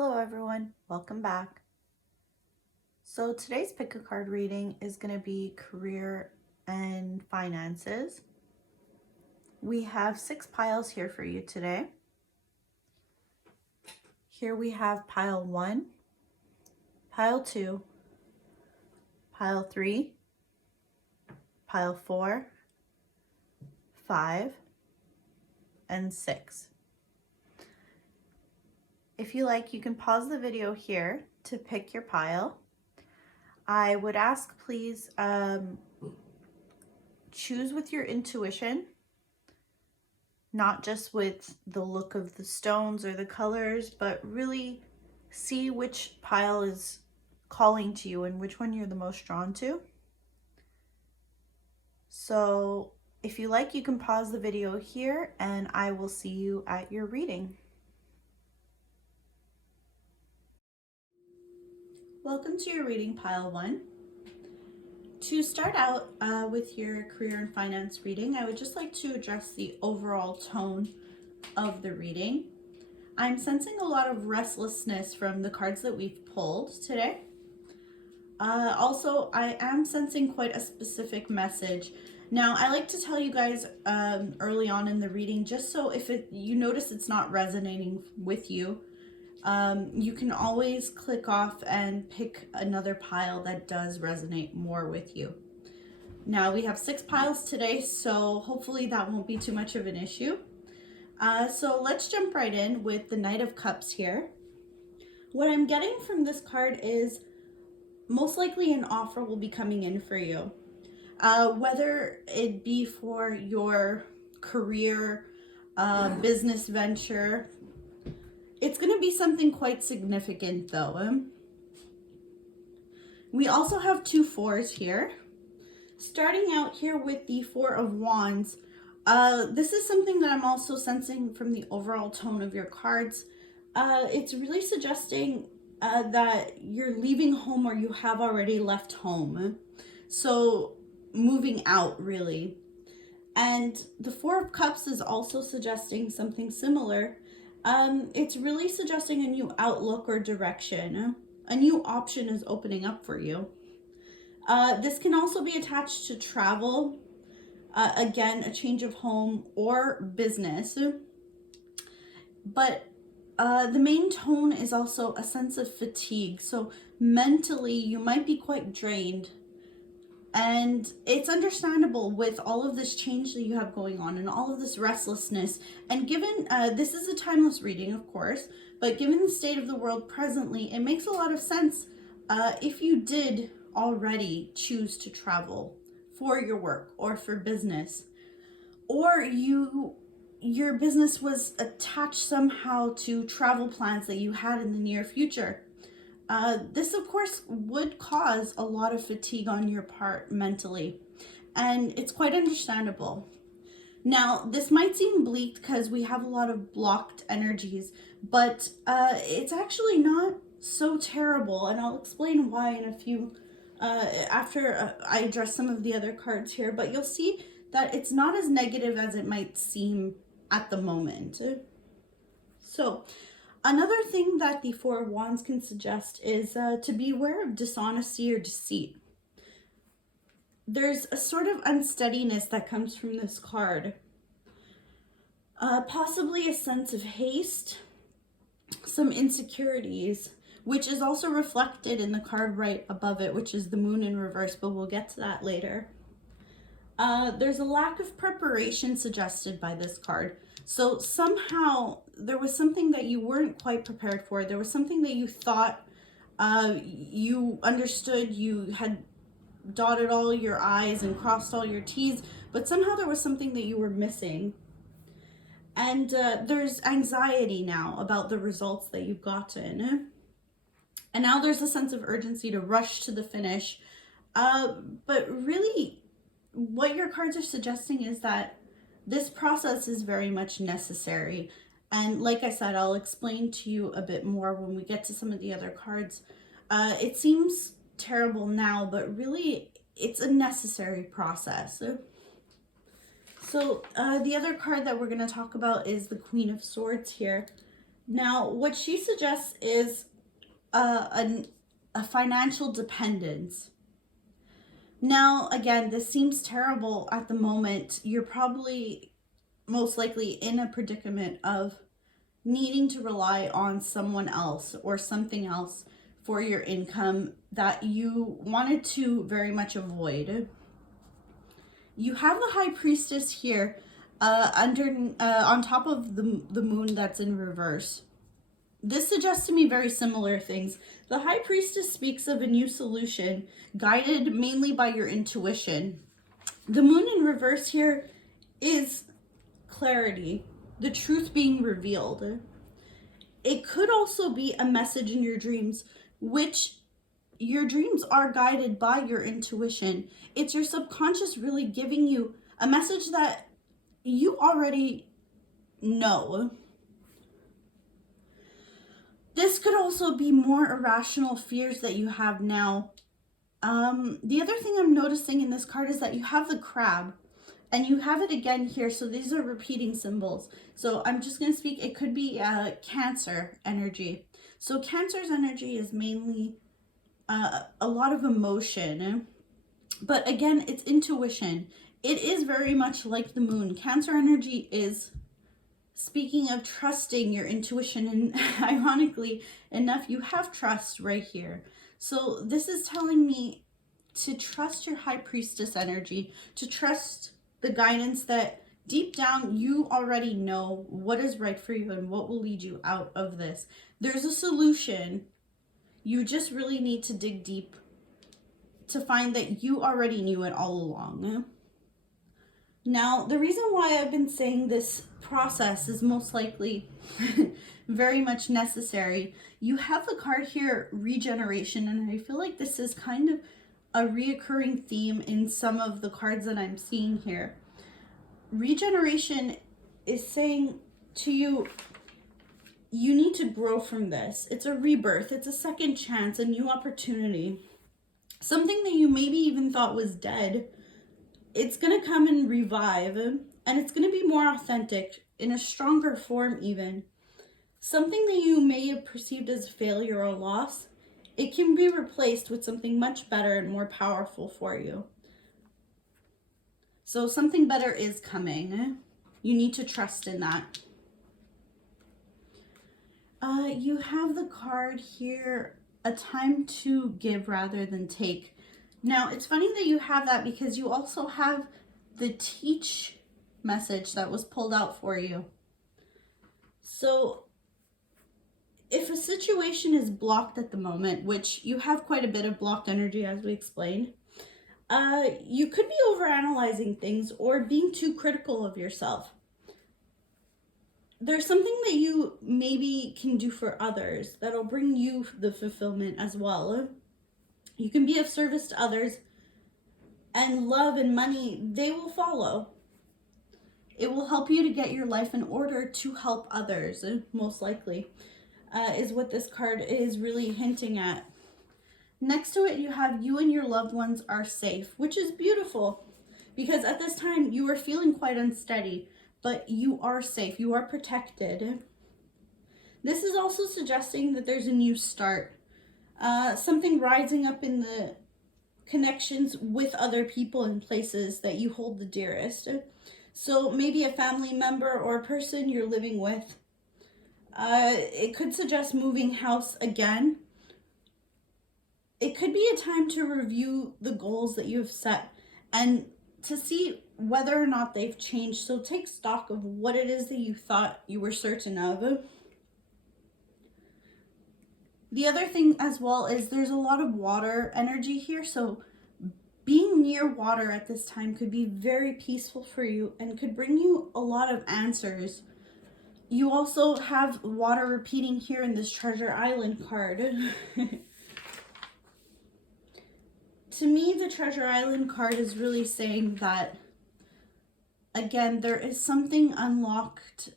Hello everyone, welcome back. So today's pick a card reading is going to be career and finances. We have 6 piles here for you today. Here we have pile 1, pile 2, pile 3, pile 4, 5, and 6. If you like, you can pause the video here to pick your pile. I would ask please choose with your intuition, not just with the look of the stones or the colors, but really see which pile is calling to you and which one you're the most drawn to. So if you like, you can pause the video here and I will see you at your reading. Welcome to your reading, pile 1. To start out with your career and finance reading, I would just like to address the overall tone of the reading. I'm sensing a lot of restlessness from the cards that we've pulled today. Also, I am sensing quite a specific message. Now, I like to tell you guys early on in the reading, just so if you notice it's not resonating with you, you can always click off and pick another pile that does resonate more with you. Now we have 6 piles today, so hopefully that won't be too much of an issue. So let's jump right in with the Knight of Cups here. What I'm getting from this card is most likely an offer will be coming in for you. Whether it be for your career, business venture, it's going to be something quite significant though. We also have 2 4s here. Starting out here with the 4 of Wands, this is something that I'm also sensing from the overall tone of your cards. It's really suggesting that you're leaving home or you have already left home. So moving out really. And the 4 of Cups is also suggesting something similar. It's really suggesting a new outlook or direction. A new option is opening up for you. This can also be attached to travel, again, a change of home or business. But the main tone is also a sense of fatigue. So mentally, you might be quite drained. And it's understandable with all of this change that you have going on and all of this restlessness. And given, this is a timeless reading, of course, but given the state of the world presently, it makes a lot of sense if you did already choose to travel for your work or for business, or your business was attached somehow to travel plans that you had in the near future. This, of course, would cause a lot of fatigue on your part mentally, and it's quite understandable. Now, this might seem bleak because we have a lot of blocked energies, but it's actually not so terrible, and I'll explain why in a few, after I address some of the other cards here, but you'll see that it's not as negative as it might seem at the moment. So, another thing that the 4 of Wands can suggest is to be aware of dishonesty or deceit. There's a sort of unsteadiness that comes from this card. Possibly a sense of haste, some insecurities, which is also reflected in the card right above it, which is the Moon in reverse, but we'll get to that later. There's a lack of preparation suggested by this card. So somehow there was something that you weren't quite prepared for. There was something that you thought you understood, you had dotted all your I's and crossed all your T's, but somehow there was something that you were missing. And there's anxiety now about the results that you've gotten. And now there's a sense of urgency to rush to the finish. But really, what your cards are suggesting is that this process is very much necessary. And like I said, I'll explain to you a bit more when we get to some of the other cards. It seems terrible now, but really it's a necessary process. So the other card that we're going to talk about is the Queen of Swords here. Now, what she suggests is a financial dependence. Now, again, this seems terrible at the moment. You're probably most likely in a predicament of needing to rely on someone else or something else for your income that you wanted to very much avoid. You have the High Priestess here on top of the moon that's in reverse. This suggests to me very similar things. The High Priestess speaks of a new solution guided mainly by your intuition. The moon in reverse here is clarity, the truth being revealed. It could also be a message in your dreams, which your dreams are guided by your intuition. It's your subconscious really giving you a message that you already know. This could also be more irrational fears that you have now. The other thing I'm noticing in this card is that you have the crab. And you have it again here, so these are repeating symbols. So I'm just going to speak, it could be Cancer energy. So Cancer's energy is mainly a lot of emotion. But again, it's intuition. It is very much like the moon. Cancer energy is speaking of trusting your intuition. And ironically enough, you have trust right here. So this is telling me to trust your High Priestess energy, to trust the guidance that deep down you already know what is right for you and what will lead you out of this. There's a solution. You just really need to dig deep to find that you already knew it all along. Now, the reason why I've been saying this process is most likely very much necessary. You have the card here, regeneration, and I feel like this is kind of a reoccurring theme in some of the cards that I'm seeing here. Regeneration is saying to you, you need to grow from this. It's a rebirth. It's a second chance, a new opportunity. Something that you maybe even thought was dead, it's going to come and revive, and it's going to be more authentic, in a stronger form even. Something that you may have perceived as a failure or loss, it can be replaced with something much better and more powerful for you. So something better is coming. You need to trust in that. You have the card here, a time to give rather than take. Now, it's funny that you have that because you also have the teach message that was pulled out for you. So if a situation is blocked at the moment, which you have quite a bit of blocked energy as we explained, you could be overanalyzing things or being too critical of yourself. There's something that you maybe can do for others that'll bring you the fulfillment as well. You can be of service to others, and love and money, they will follow. It will help you to get your life in order to help others, most likely, is what this card is really hinting at. Next to it, you have you and your loved ones are safe, which is beautiful because at this time you are feeling quite unsteady, but you are safe, you are protected. This is also suggesting that there's a new start, something rising up in the connections with other people and places that you hold the dearest. So maybe a family member or a person you're living with. It could suggest moving house again. It could be a time to review the goals that you have set and to see whether or not they've changed. So take stock of what it is that you thought you were certain of. The other thing as well is there's a lot of water energy here. So being near water at this time could be very peaceful for you and could bring you a lot of answers. You also have water repeating here in this Treasure Island card. To me, the Treasure Island card is really saying that, again, there is something unlocked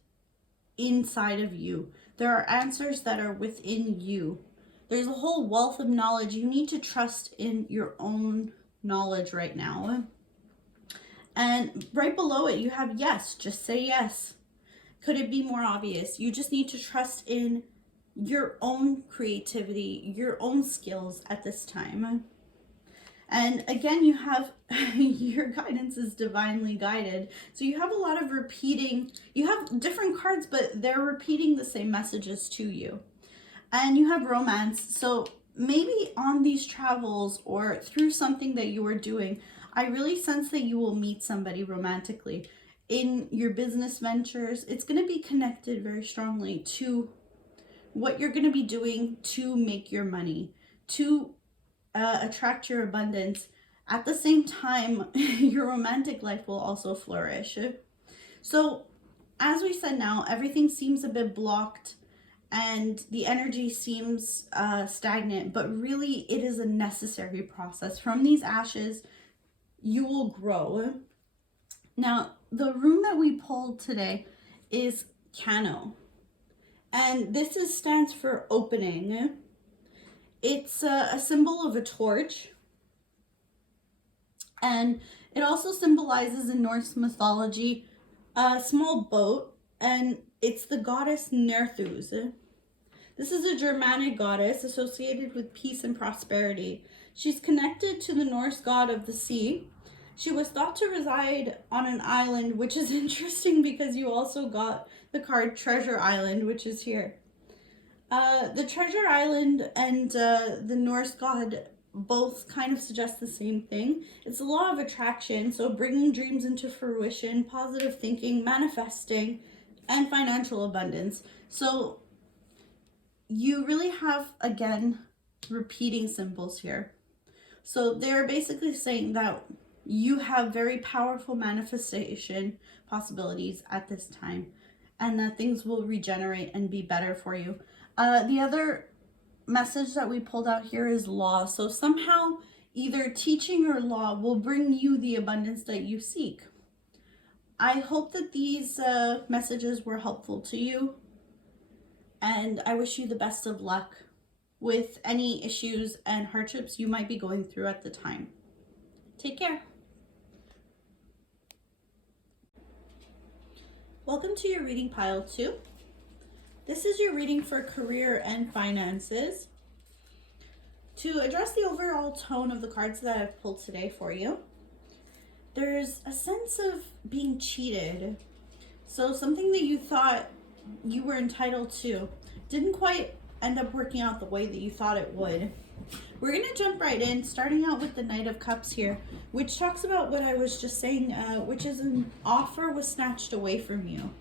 inside of you. There are answers that are within you. There's a whole wealth of knowledge. You need to trust in your own knowledge right now. And right below it, you have yes. Just say yes. Could it be more obvious? You just need to trust in your own creativity, your own skills at this time. And again, you have your guidance is divinely guided. So you have a lot of repeating, you have different cards, but they're repeating the same messages to you. And you have romance. So maybe on these travels or through something that you are doing, I really sense that you will meet somebody romantically. In your business ventures, it's going to be connected very strongly to what you're going to be doing to make your money, to attract your abundance. At the same time, your romantic life will also flourish. So as we said, now everything seems a bit blocked and the energy seems stagnant, but really it is a necessary process. From these ashes, you will grow. Now, the rune that we pulled today is Kano, and this stands for opening. It's a symbol of a torch, and it also symbolizes in Norse mythology a small boat, and it's the goddess Nerthus. This is a Germanic goddess associated with peace and prosperity. She's connected to the Norse god of the sea. She was thought to reside on an island, which is interesting because you also got the card Treasure Island, which is here. The Treasure Island and the Norse god both kind of suggest the same thing. It's a law of attraction, so bringing dreams into fruition, positive thinking, manifesting, and financial abundance. So you really have, again, repeating symbols here. So they're basically saying that you have very powerful manifestation possibilities at this time, and that things will regenerate and be better for you. The other message that we pulled out here is law. So somehow either teaching or law will bring you the abundance that you seek. I hope that these messages were helpful to you, and I wish you the best of luck with any issues and hardships you might be going through at the time. Take care. Welcome to your reading pile 2. This is your reading for career and finances. To address the overall tone of the cards that I've pulled today for you, there's a sense of being cheated. So something that you thought you were entitled to didn't quite end up working out the way that you thought it would. We're going to jump right in, starting out with the Knight of Cups here, which talks about what I was just saying, which is an offer was snatched away from you.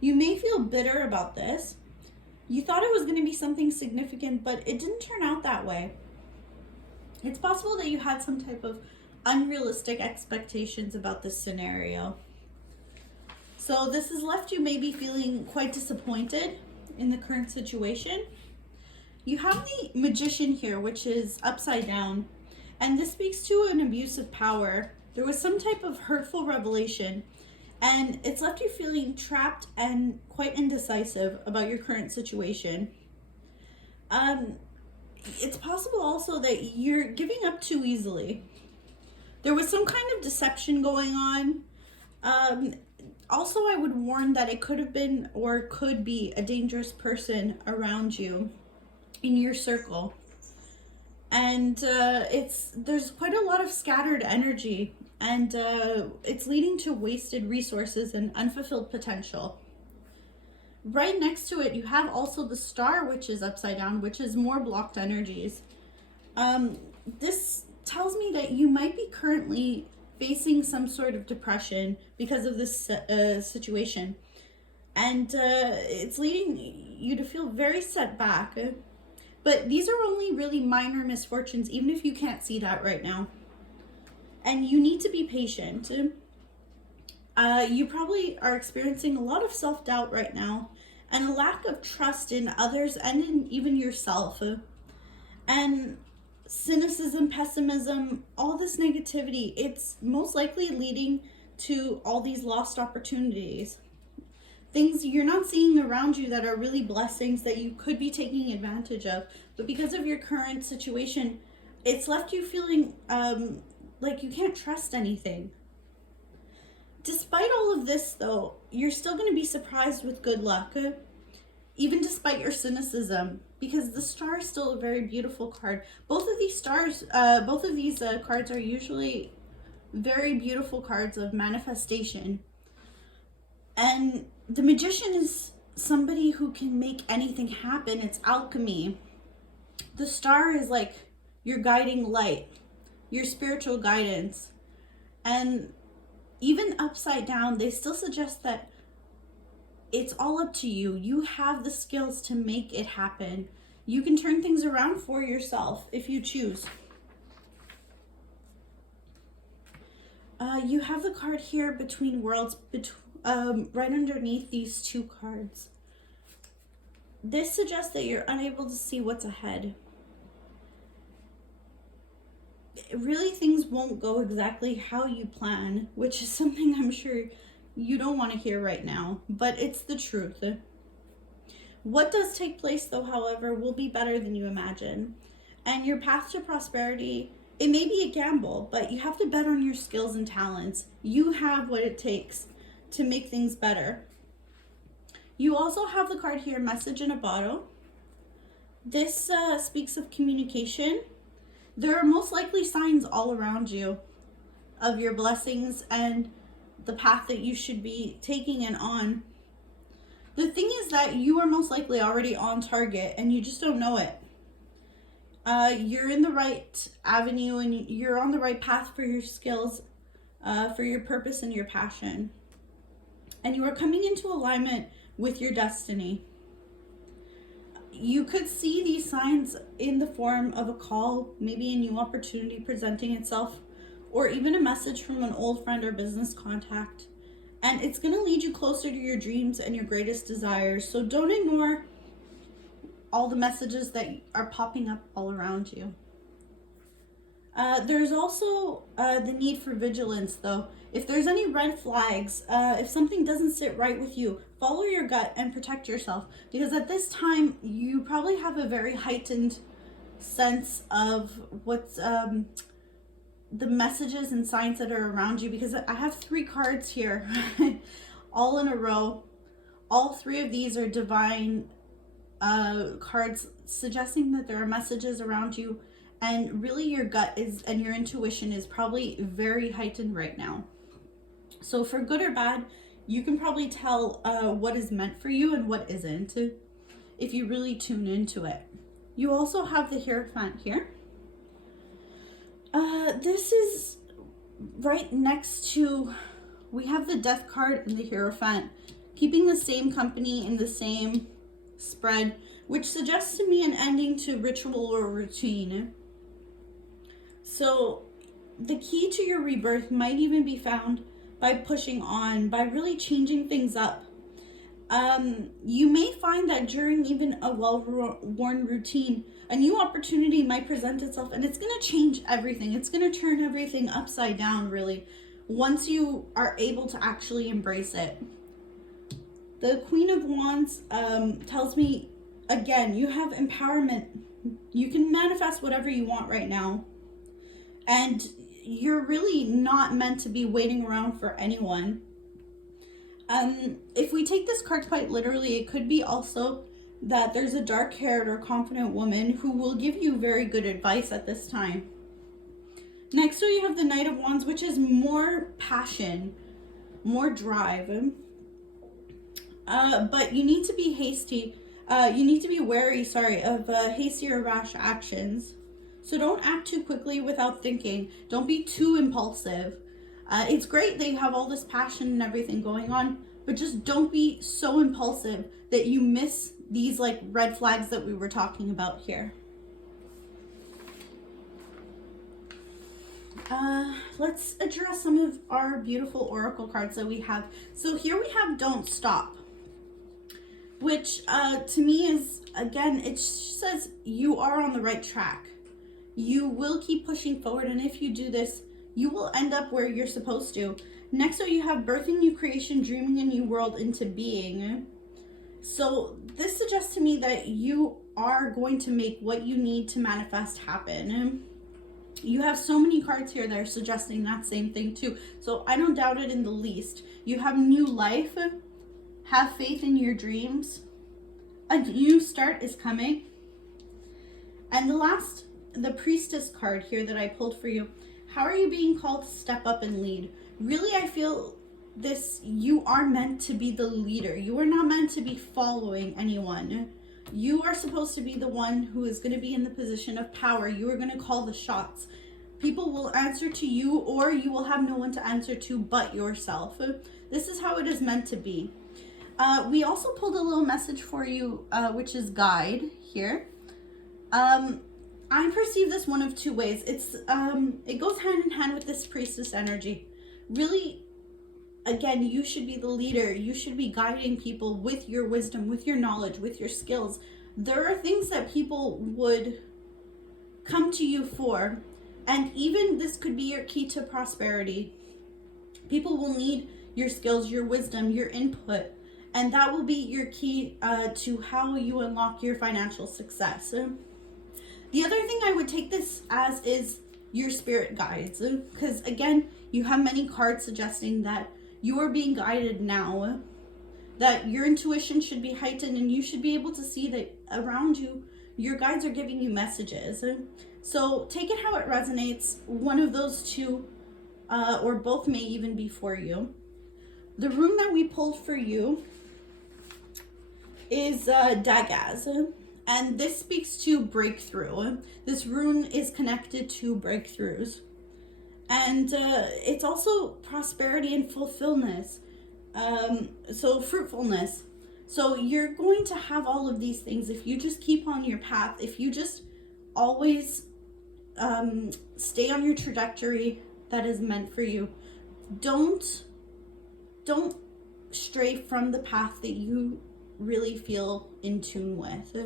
You may feel bitter about this. You thought it was going to be something significant, but it didn't turn out that way. It's possible that you had some type of unrealistic expectations about this scenario. So this has left you maybe feeling quite disappointed in the current situation. You have the Magician here, which is upside down, and this speaks to an abuse of power. There was some type of hurtful revelation, and it's left you feeling trapped and quite indecisive about your current situation. It's possible also that you're giving up too easily. There was some kind of deception going on. Also, I would warn that it could have been or could be a dangerous person around you in your circle. And there's quite a lot of scattered energy, and it's leading to wasted resources and unfulfilled potential. Right next to it, you have also the Star, which is upside down, which is more blocked energies. This tells me that you might be currently facing some sort of depression because of this situation. And it's leading you to feel very set back. But these are only really minor misfortunes, even if you can't see that right now. And you need to be patient. You probably are experiencing a lot of self-doubt right now and a lack of trust in others and in even yourself. And cynicism, pessimism, all this negativity, it's most likely leading to all these lost opportunities. Things you're not seeing around you that are really blessings that you could be taking advantage of. But because of your current situation, it's left you feeling like you can't trust anything. Despite all of this, though, you're still going to be surprised with good luck, even despite your cynicism, because the star is still a very beautiful card. Both of these cards are usually very beautiful cards of manifestation. And the magician is somebody who can make anything happen. It's alchemy. The star is like your guiding light, your spiritual guidance. And even upside down, they still suggest that it's all up to you. You have the skills to make it happen. You can turn things around for yourself if you choose. You have the card here, Between Worlds, right underneath these two cards. This suggests that you're unable to see what's ahead. Really, things won't go exactly how you plan, which is something I'm sure you don't want to hear right now, but it's the truth. What does take place, though, however, will be better than you imagine. And your path to prosperity, it may be a gamble, but you have to bet on your skills and talents. You have what it takes to make things better. You also have the card here, Message in a Bottle. This speaks of communication. There are most likely signs all around you of your blessings and the path that you should be taking and on. The thing is that you are most likely already on target and you just don't know it. You're in the right avenue and you're on the right path for your skills, for your purpose and your passion. And you are coming into alignment with your destiny. You could see these signs in the form of a call, maybe a new opportunity presenting itself, or even a message from an old friend or business contact. And it's going to lead you closer to your dreams and your greatest desires. So don't ignore all the messages that are popping up all around you. There's also the need for vigilance, though. If there's any red flags, if something doesn't sit right with you, follow your gut and protect yourself. Because at this time, you probably have a very heightened sense of what's the messages and signs that are around you. Because I have 3 cards here, all in a row. All 3 of these are divine cards suggesting that there are messages around you. And really your gut is and your intuition is probably very heightened right now. So for good or bad, you can probably tell what is meant for you and what isn't if you really tune into it. You also have the Hierophant here. This is right next to, we have the Death card and the Hierophant, keeping the same company in the same spread, which suggests to me an ending to ritual or routine. So the key to your rebirth might even be found by pushing on, by really changing things up. You may find that during even a well-worn routine, a new opportunity might present itself, and it's going to change everything. It's going to turn everything upside down, really, once you are able to actually embrace it. The Queen of Wands tells me, again, you have empowerment. You can manifest whatever you want right now. And you're really not meant to be waiting around for anyone. If we take this card quite literally, it could be also that there's a dark-haired or confident woman who will give you very good advice at this time. Next, we have the Knight of Wands, which is more passion, more drive. But you need to be hasty. You need to be wary, of hasty or rash actions. So don't act too quickly without thinking. Don't be too impulsive. It's great that you have all this passion and everything going on, but just don't be so impulsive that you miss these like red flags that we were talking about here. Let's address some of our beautiful oracle cards that we have. So here we have Don't Stop, which to me is, again, it says you are on the right track. You will keep pushing forward, and if you do this, you will end up where you're supposed to. Next up, you have Birthing New Creation, Dreaming a New World into Being. So this suggests to me that you are going to make what you need to manifest happen. You have so many cards here that are suggesting that same thing too. So I don't doubt it in the least. You have new life. Have faith in your dreams. A new start is coming. And the Priestess card here that I pulled for you. How are you being called to step up and lead? Really, I feel this, you are meant to be the leader. You are not meant to be following anyone. You are supposed to be the one who is going to be in the position of power. You are going to call the shots. People will answer to you, or you will have no one to answer to but yourself. This is how it is meant to be. We also pulled a little message for you, which is guide here. I perceive this one of two ways. It goes hand in hand with this Priestess energy. Really, again, you should be the leader. You should be guiding people with your wisdom, with your knowledge, with your skills. There are things that people would come to you for, and even this could be your key to prosperity. People will need your skills, your wisdom, your input, and that will be your key to how you unlock your financial success. The other thing I would take this as is your spirit guides, because again, you have many cards suggesting that you are being guided now, that your intuition should be heightened, and you should be able to see that around you, your guides are giving you messages. So take it how it resonates. One of those two, or both may even be for you. The rune that we pulled for you is Dagaz. And this speaks to breakthrough. This rune is connected to breakthroughs. And it's also prosperity and fulfillment. So fruitfulness. So you're going to have all of these things if you just keep on your path. If you just always stay on your trajectory that is meant for you. Don't stray from the path that you really feel in tune with.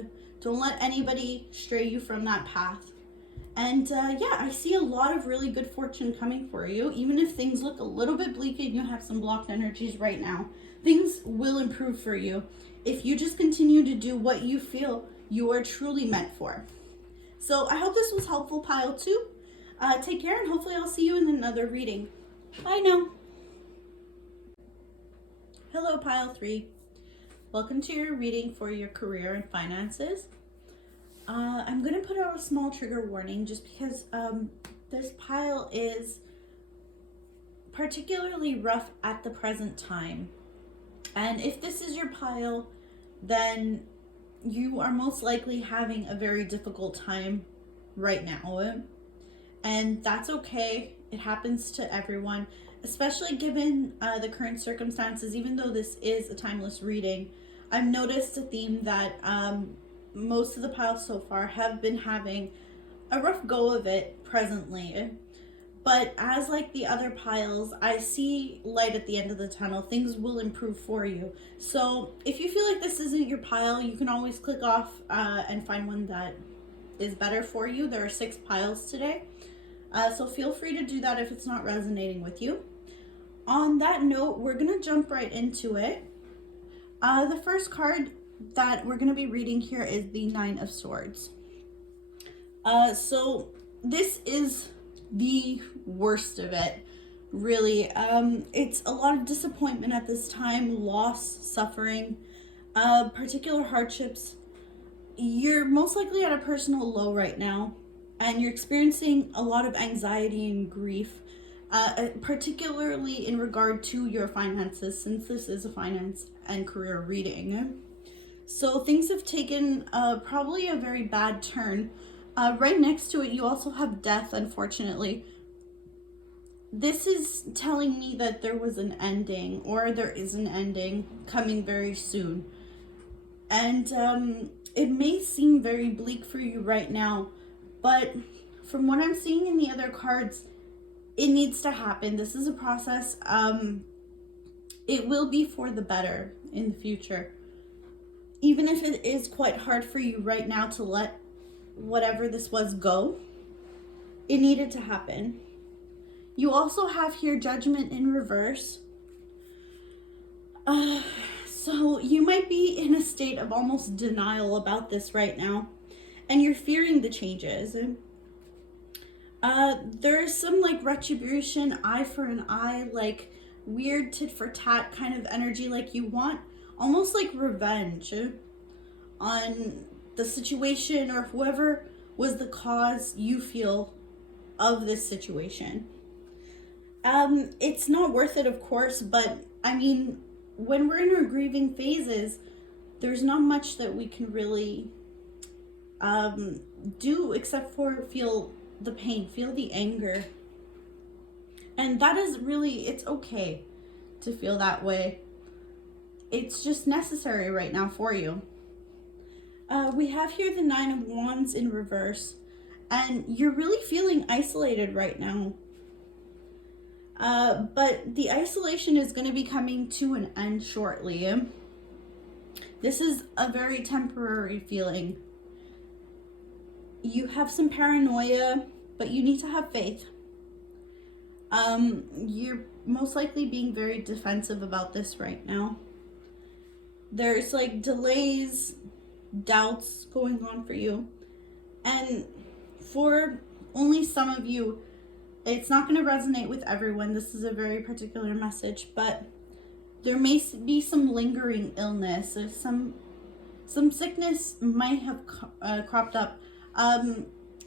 Don't let anybody stray you from that path. And yeah, I see a lot of really good fortune coming for you. Even if things look a little bit bleak and you have some blocked energies right now, things will improve for you if you just continue to do what you feel you are truly meant for. So I hope this was helpful, Pile 2. Take care, and hopefully I'll see you in another reading. Bye now. Hello, Pile 3. Welcome to your reading for your career and finances. I'm going to put out a small trigger warning just because this pile is particularly rough at the present time. And if this is your pile, then you are most likely having a very difficult time right now. And that's okay. It happens to everyone, especially given the current circumstances. Even though this is a timeless reading, I've noticed a theme that most of the piles so far have been having a rough go of it presently. But as like the other piles, I see light at the end of the tunnel. Things will improve for you. So if you feel like this isn't your pile, you can always click off and find one that is better for you. There are 6 piles today. So feel free to do that if it's not resonating with you. On that note, we're going to jump right into it. The first card that we're going to be reading here is the 9 of Swords. So this is the worst of it, really. It's a lot of disappointment at this time, loss, suffering, particular hardships. You're most likely at a personal low right now, and you're experiencing a lot of anxiety and grief, particularly in regard to your finances, since this is a finance and career reading. So things have taken probably a very bad turn. Right next to it, you also have death, unfortunately. This is telling me that there was an ending, or there is an ending coming very soon. And it may seem very bleak for you right now, but from what I'm seeing in the other cards, it needs to happen. This is a process. It will be for the better in the future. Even if it is quite hard for you right now to let whatever this was go, it needed to happen. You also have here Judgment in reverse. So you might be in a state of almost denial about this right now, and you're fearing the changes. There's some like retribution, eye for an eye, like weird tit for tat kind of energy, like you want almost like revenge on the situation or whoever was the cause you feel of this situation. It's not worth it, of course, but I mean, when we're in our grieving phases, there's not much that we can really do except for feel the pain, feel the anger. And that is really, it's okay to feel that way. It's just necessary right now for you. We have here the Nine of Wands in reverse, and you're really feeling isolated right now. But the isolation is going to be coming to an end shortly. This is a very temporary feeling. You have some paranoia, but you need to have faith. You're most likely being very defensive about this right now. There's like delays, doubts going on for you. And for only some of you, it's not going to resonate with everyone. This is a very particular message, but there may be some lingering illness. Some sickness might have cropped up.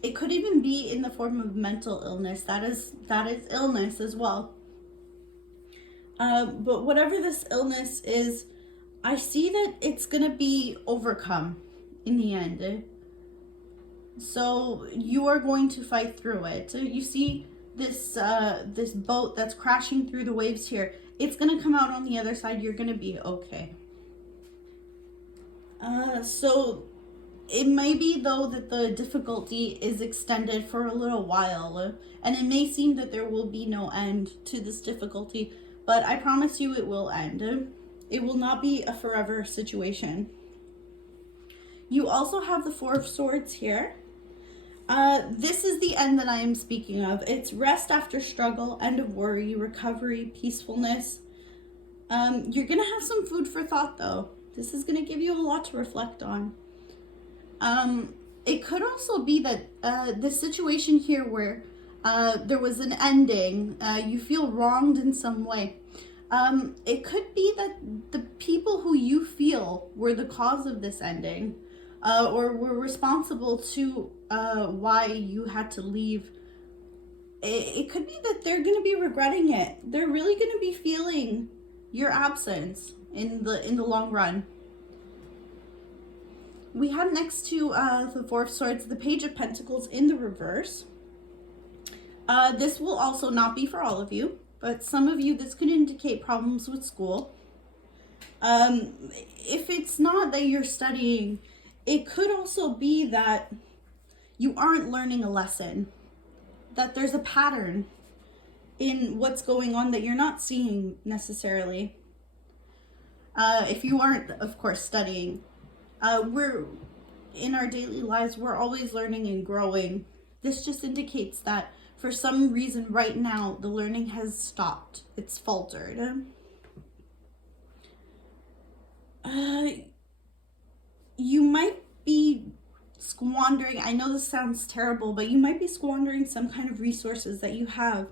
It could even be in the form of mental illness. That is illness as well. But whatever this illness is, I see that it's going to be overcome in the end. So you are going to fight through it. You see this this boat that's crashing through the waves here. It's going to come out on the other side. You're going to be okay. So it may be, though, that the difficulty is extended for a little while, and it may seem that there will be no end to this difficulty, but I promise you it will end. It will not be a forever situation. You also have the Four of Swords here. This is the end that I am speaking of. It's rest after struggle, end of worry, recovery, peacefulness. You're going to have some food for thought, though. This is going to give you a lot to reflect on. It could also be that this situation here where there was an ending, you feel wronged in some way. It could be that the people who you feel were the cause of this ending, or were responsible to why you had to leave. It could be that they're going to be regretting it. They're really going to be feeling your absence in the long run. We have next to the Four of Swords, the Page of Pentacles in the reverse. This will also not be for all of you, but some of you, this could indicate problems with school. If it's not that you're studying, it could also be that you aren't learning a lesson, that there's a pattern in what's going on that you're not seeing necessarily. If you aren't, of course, studying. We're in our daily lives, we're always learning and growing. This just indicates that for some reason right now, the learning has stopped. It's faltered. You might be squandering, I know this sounds terrible, but you might be squandering some kind of resources that you have.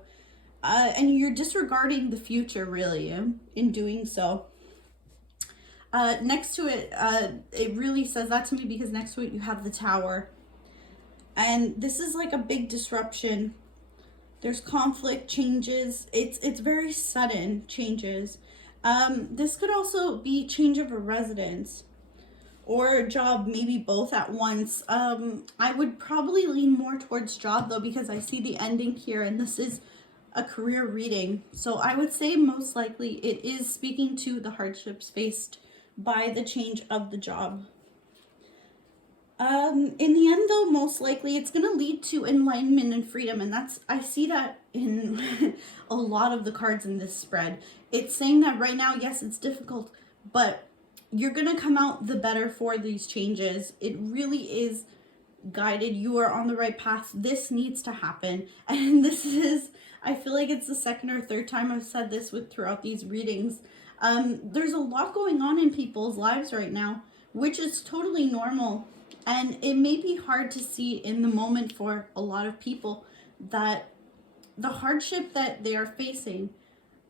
And you're disregarding the future, really, in doing so. Next to it, it really says that to me because next to it you have the Tower. And this is like a big disruption. There's conflict, changes. It's very sudden changes. This could also be change of a residence or a job, maybe both at once. I would probably lean more towards job though, because I see the ending here and this is a career reading. So I would say most likely it is speaking to the hardships faced by the change of the job. In the end though, most likely it's going to lead to enlightenment and freedom, and I see that in a lot of the cards in this spread. It's saying that right now, yes, it's difficult, but you're going to come out the better for these changes. It really is guided. You are on the right path. This needs to happen, and this is, I feel like it's the second or third time I've said this throughout these readings. There's a lot going on in people's lives right now, which is totally normal. And it may be hard to see in the moment for a lot of people, that the hardship that they are facing,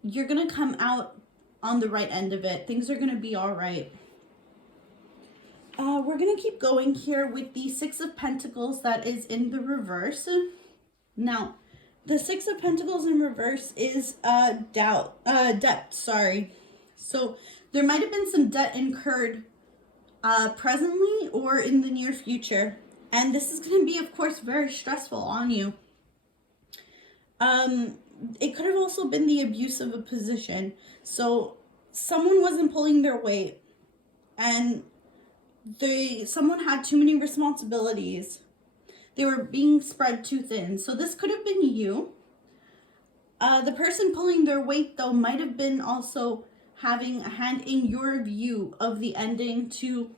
you're going to come out on the right end of it. Things are going to be all right. We're going to keep going here with the Six of Pentacles that is in the reverse. Now, the Six of Pentacles in reverse is debt, sorry. So there might have been some debt incurred presently or in the near future. And this is going to be, of course, very stressful on you. It could have also been the abuse of a position. So someone wasn't pulling their weight and someone had too many responsibilities. They were being spread too thin. So this could have been you. The person pulling their weight, though, might have been also having a hand in your view of the ending to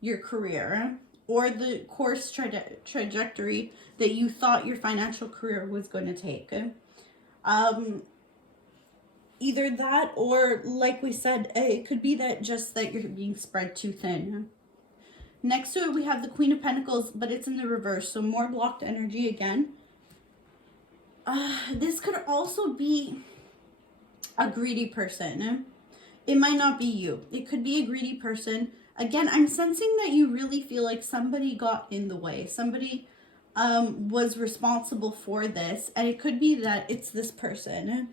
your career or the course trajectory that you thought your financial career was going to take. Either that or, like we said, it could be that just that you're being spread too thin. Next to it, we have the Queen of Pentacles, but it's in the reverse, so more blocked energy again. This could also be a greedy person. It might not be you. It could be a greedy person. Again, I'm sensing that you really feel like somebody got in the way. Somebody was responsible for this, and it could be that it's this person.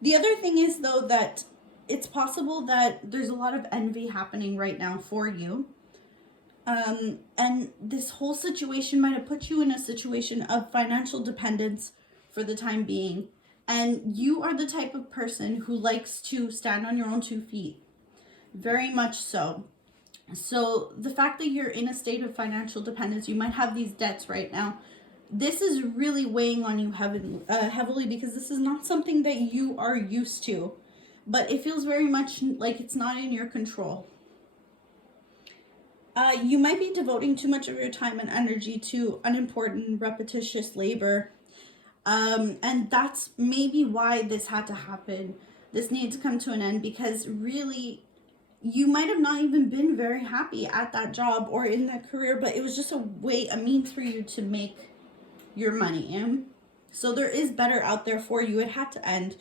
The other thing is, though, that it's possible that there's a lot of envy happening right now for you. And this whole situation might have put you in a situation of financial dependence for the time being. And you are the type of person who likes to stand on your own 2 feet. Very much so. So the fact that you're in a state of financial dependence, you might have these debts right now. This is really weighing on you heavily because this is not something that you are used to. But it feels very much like it's not in your control. You might be devoting too much of your time and energy to unimportant, repetitious labor. And that's maybe why this had to happen. This needs to come to an end because really, you might have not even been very happy at that job or in that career, but it was just a means for you to make your money. So there is better out there for you. It had to end.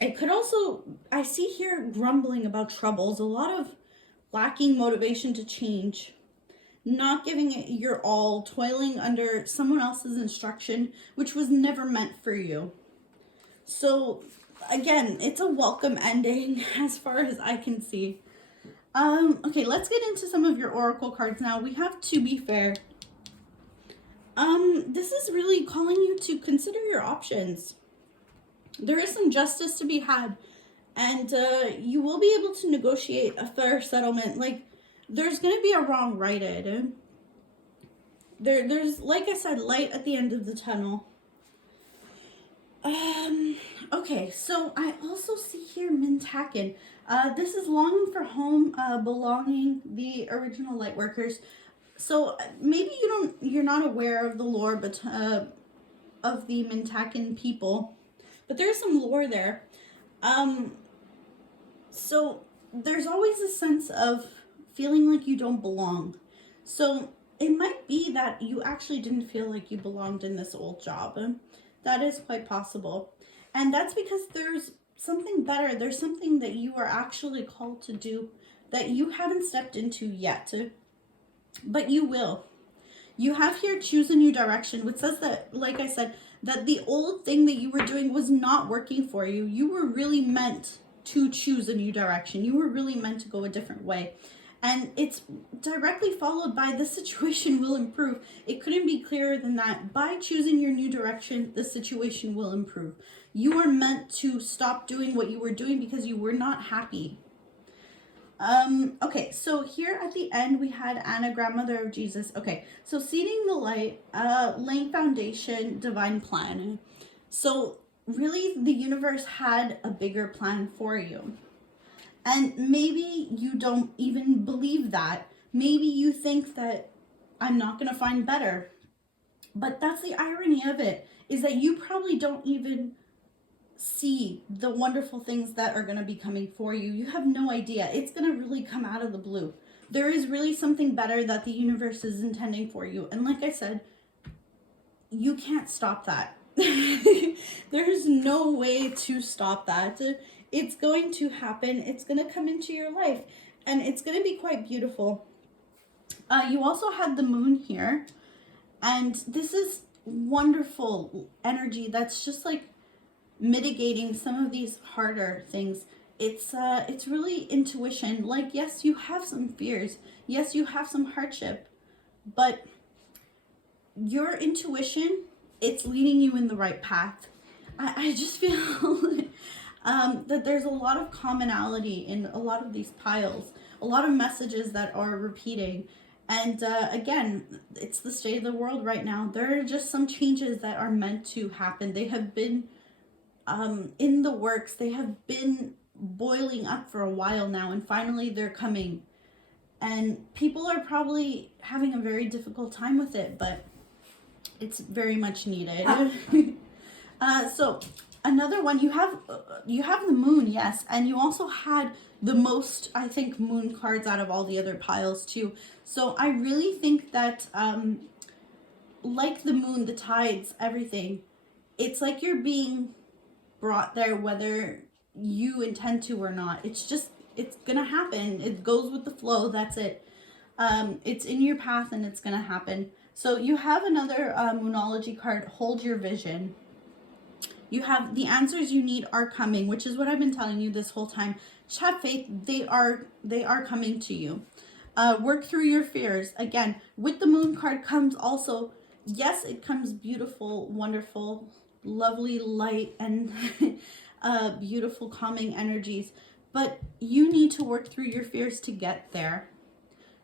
It could also, I see here grumbling about troubles, a lot of lacking motivation to change, not giving it your all, toiling under someone else's instruction, which was never meant for you. So again, it's a welcome ending as far as I can see. Okay, let's get into some of your oracle cards now. We have To Be Fair. This is really calling you to consider your options. There is some justice to be had. And you will be able to negotiate a fair settlement. Like, there's going to be a wrong righted. There's, like I said, light at the end of the tunnel. Okay, so I also see here Mintaken. This is longing for home, belonging, the original light workers. So maybe you're not aware of the lore, but of the Mintaken people. But there's some lore there. So there's always a sense of feeling like you don't belong. So it might be that you actually didn't feel like you belonged in this old job. That is quite possible. And that's because there's something better. There's something that you are actually called to do that you haven't stepped into yet. But you will. You have here choose a new direction, which says that, like I said, that the old thing that you were doing was not working for you. You were really meant to choose a new direction. You were really meant to go a different way. And it's directly followed by the situation will improve. It couldn't be clearer than that. By choosing your new direction, the situation will improve. You are meant to stop doing what you were doing because you were not happy. Okay, so here at the end we had Anna, grandmother of Jesus. Okay, so seeding the light, laying foundation, divine plan. So really the universe had a bigger plan for you. And maybe you don't even believe that. Maybe you think that I'm not going to find better. But that's the irony of it, is that you probably don't even see the wonderful things that are going to be coming for you. You have no idea. It's going to really come out of the blue. There is really something better that the universe is intending for you. And like I said, you can't stop that. There's no way to stop that. It's going to happen. It's going to come into your life, and it's going to be quite beautiful. You also have the moon here, and this is wonderful energy that's just like mitigating some of these harder things. It's really intuition. Like, yes, you have some fears. Yes, you have some hardship, but your intuition, it's leading you in the right path. I just feel that there's a lot of commonality in a lot of these piles, a lot of messages that are repeating. And again, it's the state of the world right now. There are just some changes that are meant to happen. They have been in the works. They have been boiling up for a while now, and finally they're coming. And people are probably having a very difficult time with it, but it's very much needed. So another one, you have the moon, yes, and you also had the most, I think, moon cards out of all the other piles too. So I really think that like the moon, the tides, everything, it's like you're being brought there whether you intend to or not. It's gonna happen. It goes with the flow. That's it. It's in your path and it's gonna happen. So you have another Moonology card, Hold Your Vision. You have the answers you need are coming, which is what I've been telling you this whole time. Just have faith. They are coming to you. Work through your fears. Again, with the moon card comes also, yes, it comes beautiful, wonderful, lovely light and beautiful calming energies, but you need to work through your fears to get there.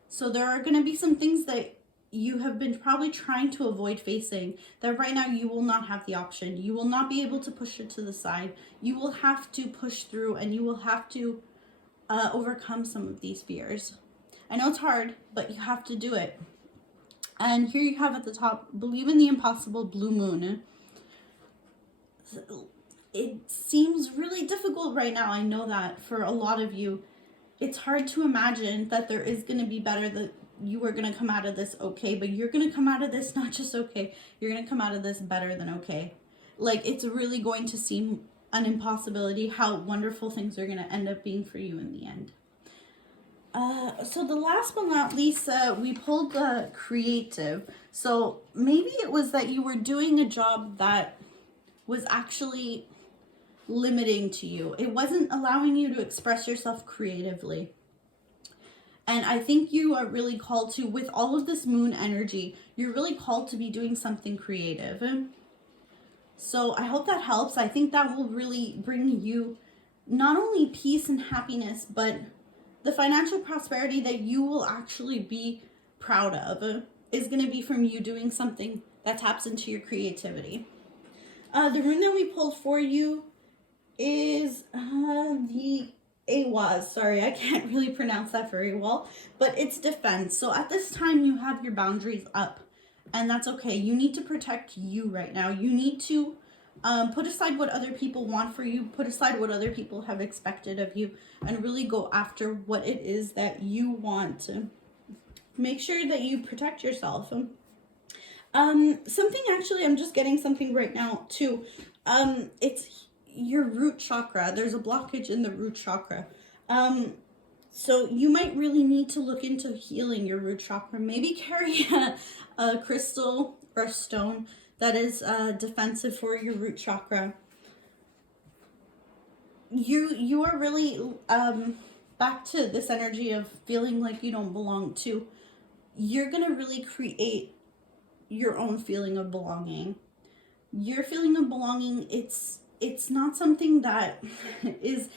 So there are going to be some things that you have been probably trying to avoid facing that right now you will not have the option. You will not be able to push it to the side. You will have to push through, and you will have to overcome some of these fears. I know it's hard, but you have to do it. And here you have at the top, Believe in the Impossible, Blue Moon. It seems really difficult right now. I know that for a lot of you. It's hard to imagine that there is going to be better, that you are going to come out of this okay, but you're going to come out of this not just okay, you're going to come out of this better than okay. Like, it's really going to seem an impossibility how wonderful things are going to end up being for you in the end. So the last but not least, we pulled the creative. So maybe it was that you were doing a job that was actually limiting to you. It wasn't allowing you to express yourself creatively. And I think you are really called to, with all of this moon energy, you're really called to be doing something creative. So I hope that helps. I think that will really bring you not only peace and happiness, but the financial prosperity that you will actually be proud of is going to be from you doing something that taps into your creativity. The rune that we pulled for you is the Awaz. Sorry, I can't really pronounce that very well, but it's defense. So at this time, you have your boundaries up, and that's okay. You need to protect you right now. You need to put aside what other people want for you, put aside what other people have expected of you, and really go after what it is that you want. Make sure that you protect yourself. Something, actually, I'm just getting something right now too. It's your root chakra. There's a blockage in the root chakra. So you might really need to look into healing your root chakra. Maybe carry a crystal or a stone that is defensive for your root chakra. You are really back to this energy of feeling like you don't belong to. You're gonna really create your own feeling of belonging. Your feeling of belonging, it's not something that is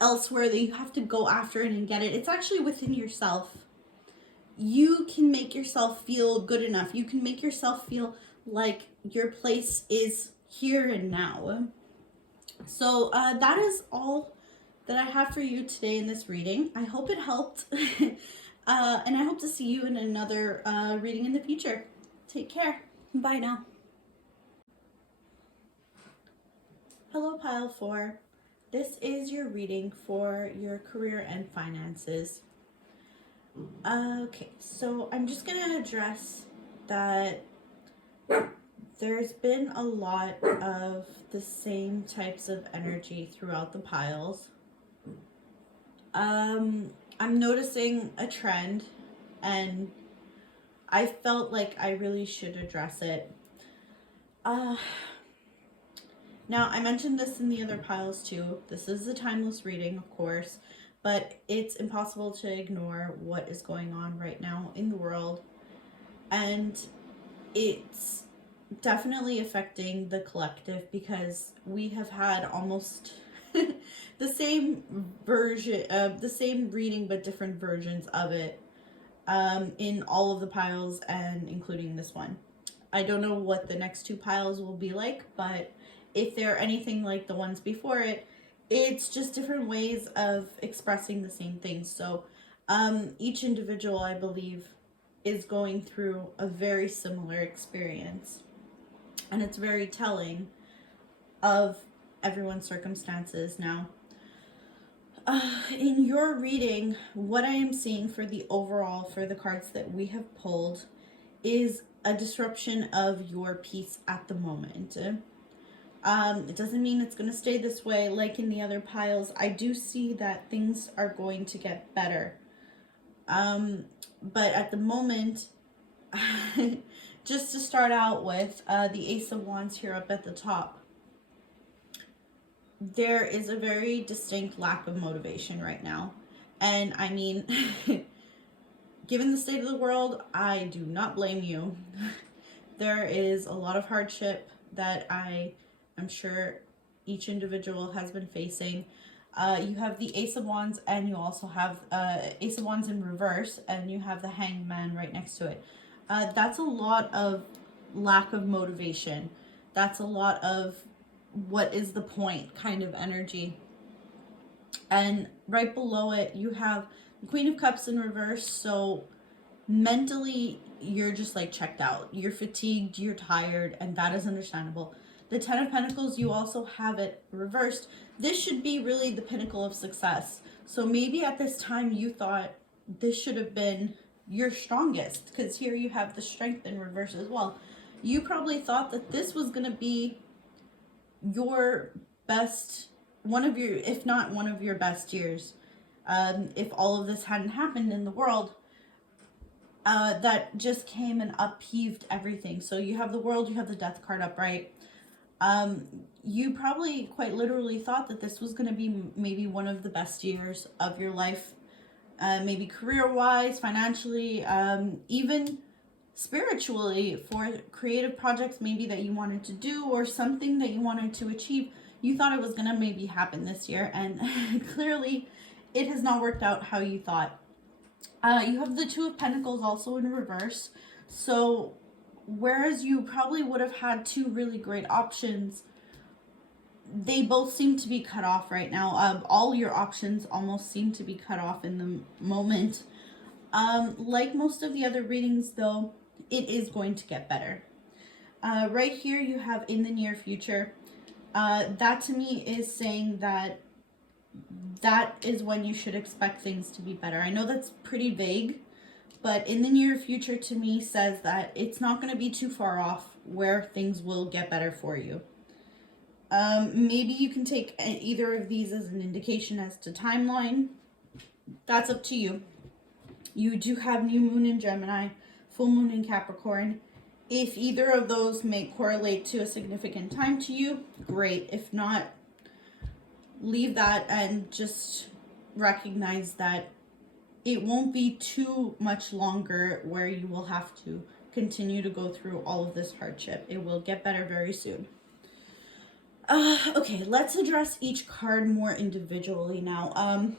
elsewhere that you have to go after it and get it. It's actually within yourself. You can make yourself feel good enough. You can make yourself feel like your place is here and now. So that is all that I have for you today in this reading. I hope it helped. And I hope to see you in another reading in the future. Take care. Bye now. Hello, Pile 4. This is your reading for your career and finances. Okay, so I'm just going to address that There's been a lot of the same types of energy throughout the piles. I'm noticing a trend, and I felt like I really should address it. Now, I mentioned this in the other piles too. This is a timeless reading, of course, but it's impossible to ignore what is going on right now in the world. And it's definitely affecting the collective because we have had almost the same version of the same reading but different versions of it in all of the piles and including this one. I don't know what the next two piles will be like, but if they're anything like the ones before it, it's just different ways of expressing the same things. So each individual, I believe, is going through a very similar experience. And it's very telling of everyone's circumstances now. In your reading, what I am seeing for the overall, for the cards that we have pulled, is a disruption of your peace at the moment. It doesn't mean it's going to stay this way like in the other piles. I do see that things are going to get better. But at the moment, just to start out with, the Ace of Wands here up at the top, there is a very distinct lack of motivation right now. And I mean, given the state of the world, I do not blame you. There is a lot of hardship that I'm sure each individual has been facing. You have the Ace of Wands, and you also have Ace of Wands in reverse, and you have the Hanged Man right next to it. That's a lot of lack of motivation. That's a lot of what is the point kind of energy. And right below it, you have the Queen of Cups in reverse. So mentally, you're just like checked out. You're fatigued, you're tired, and that is understandable. The Ten of Pentacles, you also have it reversed. This should be really the pinnacle of success. So maybe at this time you thought this should have been your strongest, because here you have the Strength in reverse as well. You probably thought that this was going to be your best, one of your, if not one of your best years. If all of this hadn't happened in the world, that just came and upheaved everything. So you have the World, you have the Death card upright. You probably quite literally thought that this was going to be maybe one of the best years of your life, maybe career-wise, financially, even spiritually, for creative projects maybe that you wanted to do or something that you wanted to achieve. You thought it was going to maybe happen this year, and clearly it has not worked out how you thought. You have the Two of Pentacles also in reverse. So whereas you probably would have had two really great options, they both seem to be cut off right now. All your options almost seem to be cut off in the moment. Like most of the other readings, though, it is going to get better. Right here you have in the near future. That to me is saying that that is when you should expect things to be better. I know that's pretty vague, but in the near future to me says that it's not going to be too far off where things will get better for you. Maybe you can take either of these as an indication as to timeline. That's up to you. You do have new moon in Gemini, full moon in Capricorn. If either of those may correlate to a significant time to you, great. If not, leave that and just recognize that it won't be too much longer where you will have to continue to go through all of this hardship. It will get better very soon. Okay, let's address each card more individually now.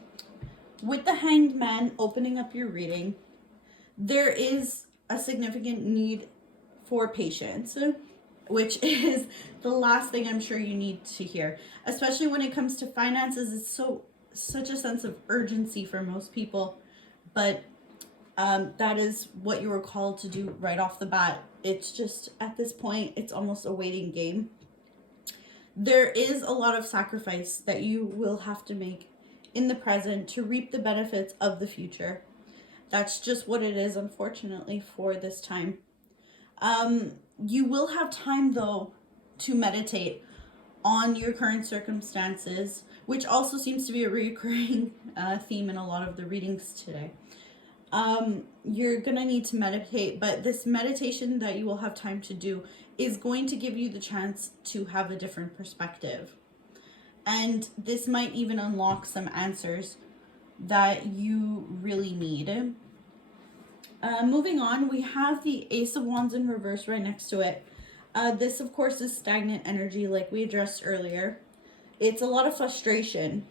With the Hanged Man opening up your reading, there is a significant need for patience, which is the last thing I'm sure you need to hear. Especially when it comes to finances, it's such a sense of urgency for most people. But that is what you were called to do right off the bat. It's just, at this point, it's almost a waiting game. There is a lot of sacrifice that you will have to make in the present to reap the benefits of the future. That's just what it is, unfortunately, for this time. You will have time, though, to meditate on your current circumstances, which also seems to be a recurring theme in a lot of the readings today. You're gonna need to meditate, but this meditation that you will have time to do is going to give you the chance to have a different perspective. And this might even unlock some answers that you really need. Moving on, we have the Ace of Wands in reverse right next to it. This, of course, is stagnant energy like we addressed earlier. It's a lot of frustration.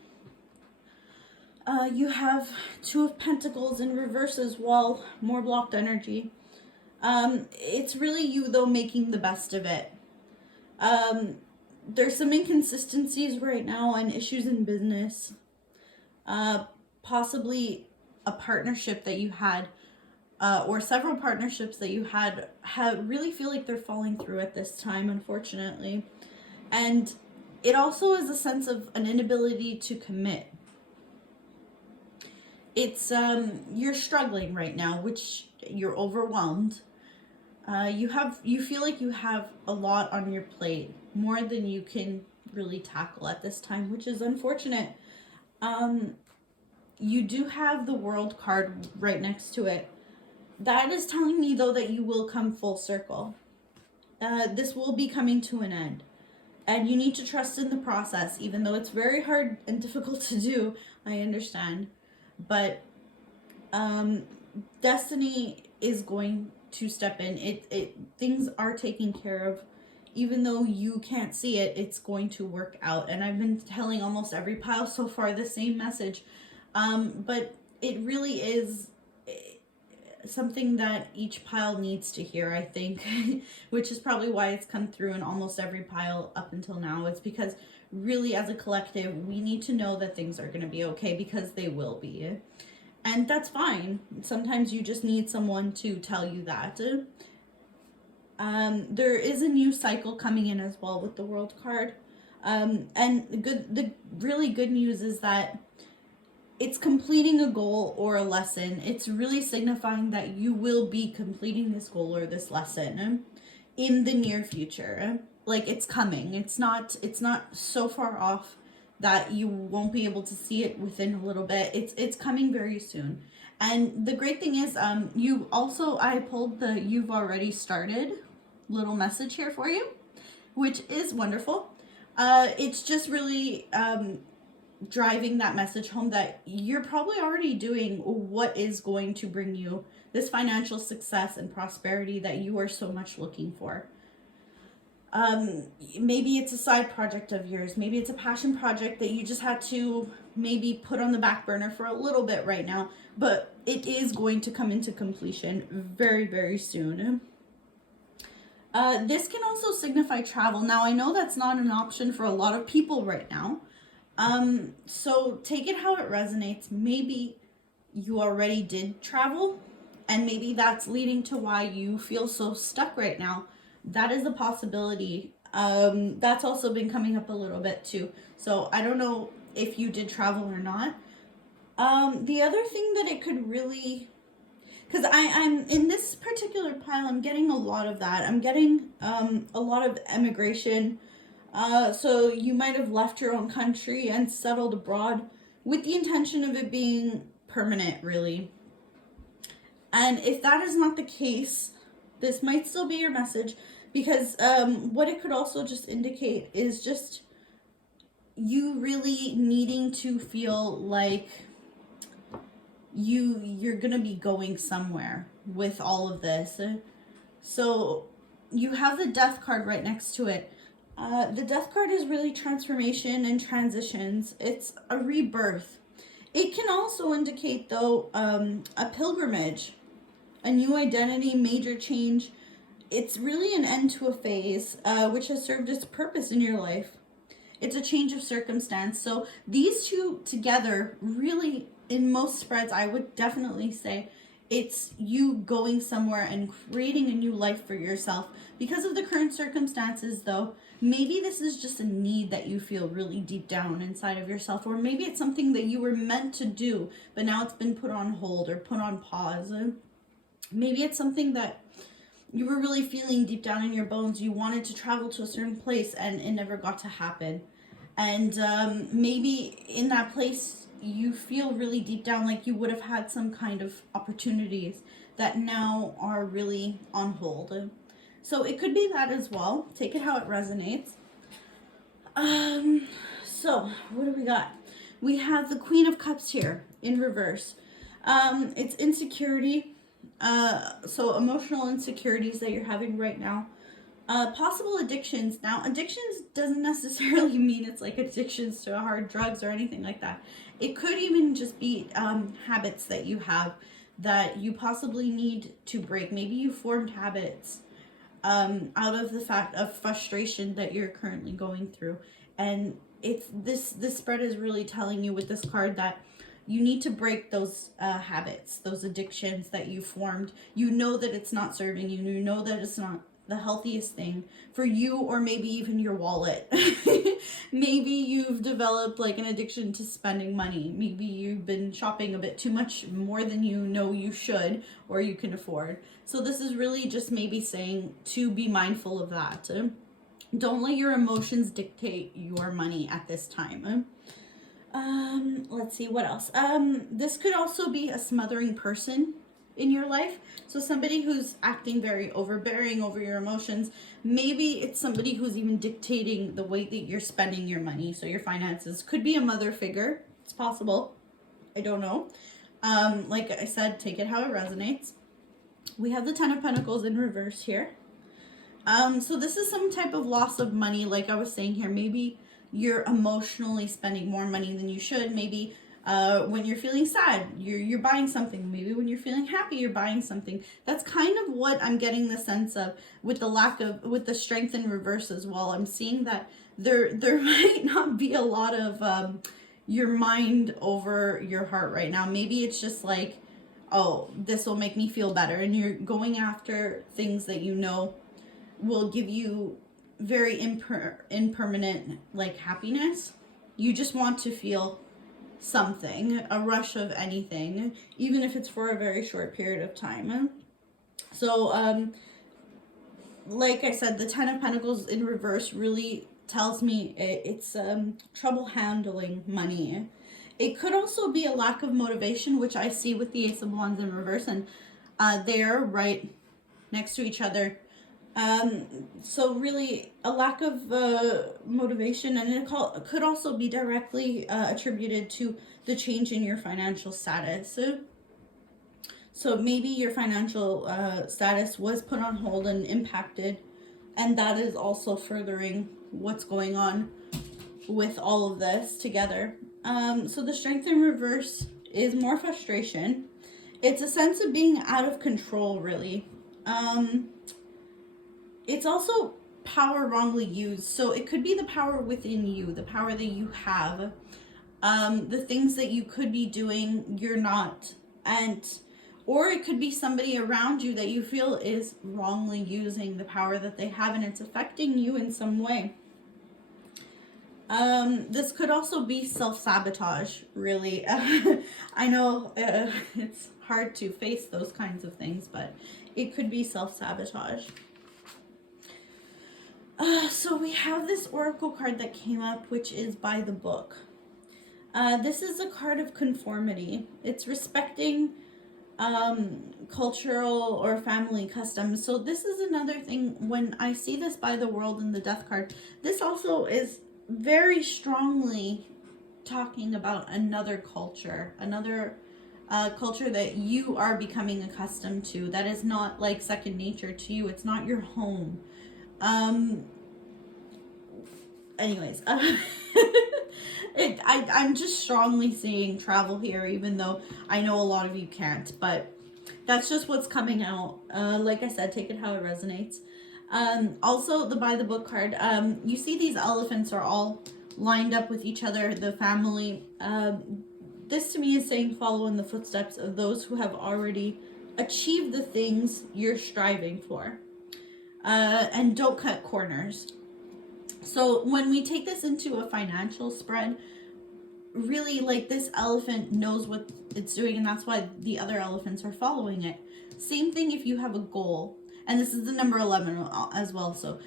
You have Two of Pentacles in reverse as well, more blocked energy. It's really you, though, making the best of it. There's some inconsistencies right now and issues in business. Possibly a partnership that you had, or several partnerships that you had really feel like they're falling through at this time, unfortunately. And it also is a sense of an inability to commit. It's you're struggling right now, which you're overwhelmed. You feel like you have a lot on your plate, more than you can really tackle at this time, which is unfortunate. You do have the World card right next to it. That is telling me, though, that you will come full circle. This will be coming to an end. And you need to trust in the process, even though it's very hard and difficult to do. I understand. But destiny is going to step in. Things are taken care of. Even though you can't see it, it's going to work out. And I've been telling almost every pile so far the same message. But it really is something that each pile needs to hear, I think, which is probably why it's come through in almost every pile up until now. It's because really, as a collective, we need to know that things are going to be okay, because they will be. And that's fine. Sometimes you just need someone to tell you that. There is a new cycle coming in as well with the World card. And the really good news is that it's completing a goal or a lesson. It's really signifying that you will be completing this goal or this lesson in the near future. Like, it's coming. It's not so far off that you won't be able to see it within a little bit. It's coming very soon. And the great thing is, I pulled the "you've already started" little message here for you, which is wonderful. It's just really driving that message home that you're probably already doing what is going to bring you this financial success and prosperity that you are so much looking for. Maybe it's a side project of yours. Maybe it's a passion project that you just had to maybe put on the back burner for a little bit right now, but it is going to come into completion very, very soon. This can also signify travel. Now, I know that's not an option for a lot of people right now. So take it how it resonates. Maybe you already did travel, and maybe that's leading to why you feel so stuck right now. That is a possibility. That's also been coming up a little bit too. So I don't know if you did travel or not. The other thing that it could really, because I'm in this particular pile, I'm getting a lot of that. I'm getting a lot of emigration. So you might have left your own country and settled abroad with the intention of it being permanent, really. And if that is not the case, this might still be your message, because what it could also just indicate is just you really needing to feel like you're gonna be going somewhere with all of this. So you have the Death card right next to it. The Death card is really transformation and transitions. It's a rebirth. It can also indicate, though, a pilgrimage, a new identity, major change. It's really an end to a phase, which has served its purpose in your life. It's a change of circumstance. So these two together, really, in most spreads, I would definitely say it's you going somewhere and creating a new life for yourself. Because of the current circumstances, though, maybe this is just a need that you feel really deep down inside of yourself, or maybe it's something that you were meant to do, but now it's been put on hold or put on pause. Maybe it's something that you were really feeling deep down in your bones you wanted to travel to a certain place and it never got to happen. And maybe in that place you feel really deep down like you would have had some kind of opportunities that now are really on hold. So it could be that as well. Take it how it resonates. So what do we got? We have the Queen of Cups here in reverse. It's insecurity. So emotional insecurities that you're having right now. Possible addictions. Now, addictions doesn't necessarily mean it's like addictions to hard drugs or anything like that. It could even just be habits that you have that you possibly need to break. Maybe you formed habits out of the fact of frustration that you're currently going through. And it's this spread is really telling you with this card that you need to break those habits, those addictions that you formed. You know that it's not serving you. You know that it's not the healthiest thing for you, or maybe even your wallet. Maybe you've developed like an addiction to spending money. Maybe you've been shopping a bit too much, more than you know you should or you can afford. So this is really just maybe saying to be mindful of that. Don't let your emotions dictate your money at this time. Let's see what else. This could also be a smothering person in your life. So somebody who's acting very overbearing over your emotions. Maybe it's somebody who's even dictating the way that you're spending your money. So your finances could be a mother figure. It's possible. I don't know. Like I said, take it how it resonates. We have the Ten of Pentacles in reverse here. So this is some type of loss of money. Like I was saying here, maybe you're emotionally spending more money than you should. Maybe when you're feeling sad, you're buying something. Maybe when you're feeling happy, you're buying something. That's kind of what I'm getting the sense of with the strength in reverse as well. I'm seeing that there might not be a lot of your mind over your heart right now. Maybe it's just like, oh, this will make me feel better. And you're going after things that you know will give you very impermanent like happiness. You just want to feel something, a rush of anything, even if it's for a very short period of time. So like I said, the Ten of Pentacles in reverse really tells me it's trouble handling money. It could also be a lack of motivation, which I see with the Ace of Wands in reverse, and they're right next to each other. So really a lack of motivation, and it could also be directly attributed to the change in your financial status. So maybe your financial status was put on hold and impacted, and that is also furthering what's going on with all of this together. So the Strength in reverse is more frustration. It's a sense of being out of control, really. It's also power wrongly used. So it could be the power within you, the power that you have, the things that you could be doing, you're not. Or it could be somebody around you that you feel is wrongly using the power that they have, and it's affecting you in some way. This could also be self-sabotage, really. I know it's hard to face those kinds of things, but it could be self-sabotage. So we have this oracle card that came up, which is by the book. This is a card of conformity. It's respecting cultural or family customs. So this is another thing, when I see this by the world in the death card, this also is very strongly talking about another culture, culture that you are becoming accustomed to, that is not like second nature to you. It's not your home. Anyways, I'm just strongly seeing travel here, even though I know a lot of you can't, but that's just what's coming out. Like I said, take it how it resonates. Also, the by the book card, you see these elephants are all lined up with each other, the family. This to me is saying follow in the footsteps of those who have already achieved the things you're striving for. And don't cut corners. So when we take this into a financial spread, really, like, this elephant knows what it's doing, and that's why the other elephants are following it. Same thing if you have a goal And this is the number 11 as well. So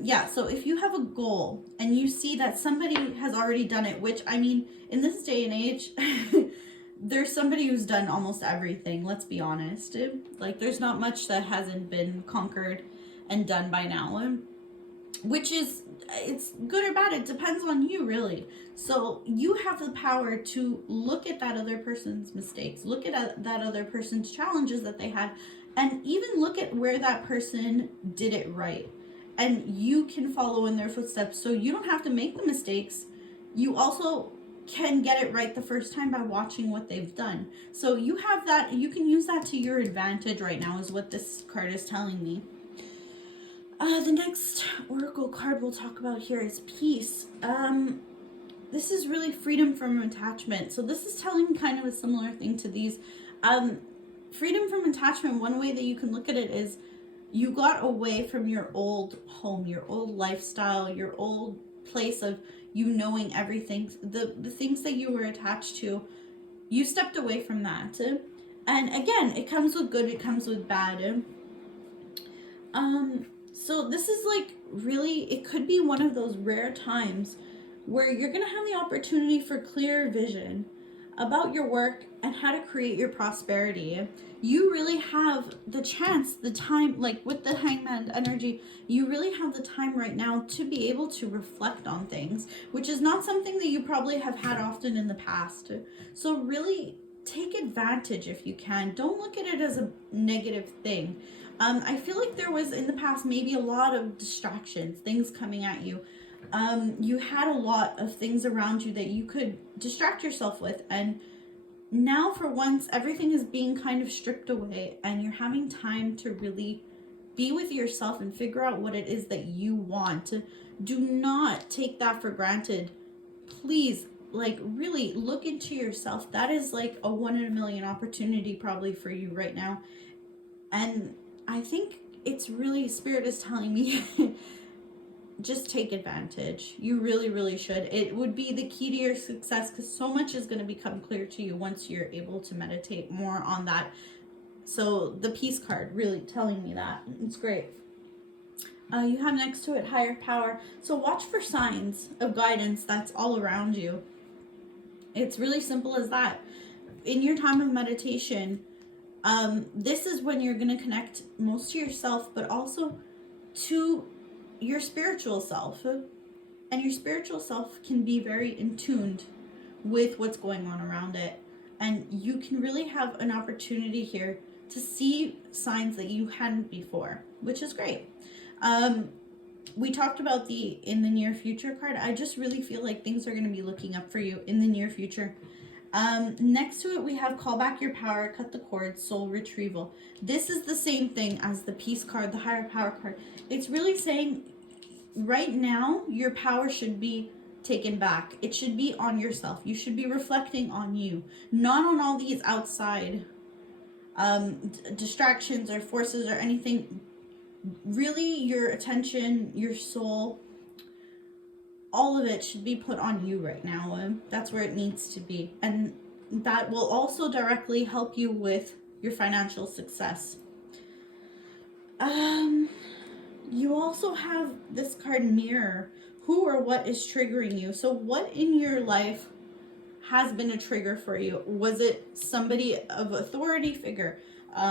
yeah, so if you have a goal and you see that somebody has already done it, which, I mean, in this day and age, there's somebody who's done almost everything, let's be honest. Like, there's not much that hasn't been conquered and done by now, which is, it's good or bad, it depends on you, really. So you have the power to look at that other person's mistakes, look at that other person's challenges that they had, and even look at where that person did it right. And you can follow in their footsteps, so you don't have to make the mistakes. You also can get it right the first time by watching what they've done. So you have that, you can use that to your advantage right now, is what this card is telling me. The next oracle card we'll talk about here is peace. This is really freedom from attachment. So this is telling kind of a similar thing to these. Freedom from attachment, one way that you can look at it is you got away from your old home, your old lifestyle, your old place of you knowing everything, the things that you were attached to. You stepped away from that. And again, it comes with good, it comes with bad. So this is like, really, it could be one of those rare times where you're going to have the opportunity for clear vision about your work and how to create your prosperity. You really have the chance, the time, like with the Hangman energy, you really have the time right now to be able to reflect on things, which is not something that you probably have had often in the past. So really take advantage if you can. Don't look at it as a negative thing. I feel like there was in the past maybe a lot of distractions, things coming at you. You had a lot of things around you that you could distract yourself with, and now for once everything is being kind of stripped away and you're having time to really be with yourself and figure out what it is that you want. Do not take that for granted. Please, like, really look into yourself. That is like a 1 in a million opportunity probably for you right now. And I think it's really, Spirit is telling me just take advantage. You really, really should. It would be the key to your success, because so much is going to become clear to you once you're able to meditate more on that. So the peace card really telling me that. It's great. You have next to it higher power. So watch for signs of guidance that's all around you. It's really simple as that. In your time of meditation, this is when you're going to connect most to yourself, but also to your spiritual self. And your spiritual self can be very in tuned with what's going on around it. And you can really have an opportunity here to see signs that you hadn't before, which is great. We talked about the in the near future card. I just really feel like things are going to be looking up for you in the near future. Next to it, we have call back your power, cut the cord, soul retrieval. This is the same thing as the peace card, the higher power card. It's really saying right now your power should be taken back. It should be on yourself. You should be reflecting on you, not on all these outside distractions or forces or anything. Really, your attention, your soul, all of it should be put on you right now. That's where it needs to be. And that will also directly help you with your financial success. You also have this card, mirror. Who or what is triggering you? So what in your life has been a trigger for you? Was it somebody of authority figure?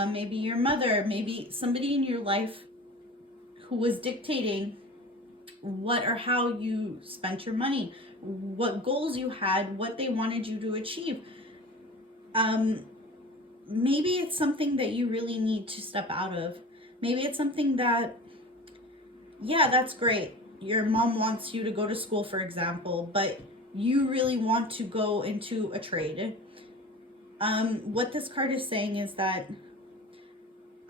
Maybe your mother, maybe somebody in your life who was dictating what or how you spent your money, what goals you had, what they wanted you to achieve. Maybe it's something that you really need to step out of. Maybe it's something that, yeah, that's great. Your mom wants you to go to school, for example, but you really want to go into a trade. What this card is saying is that,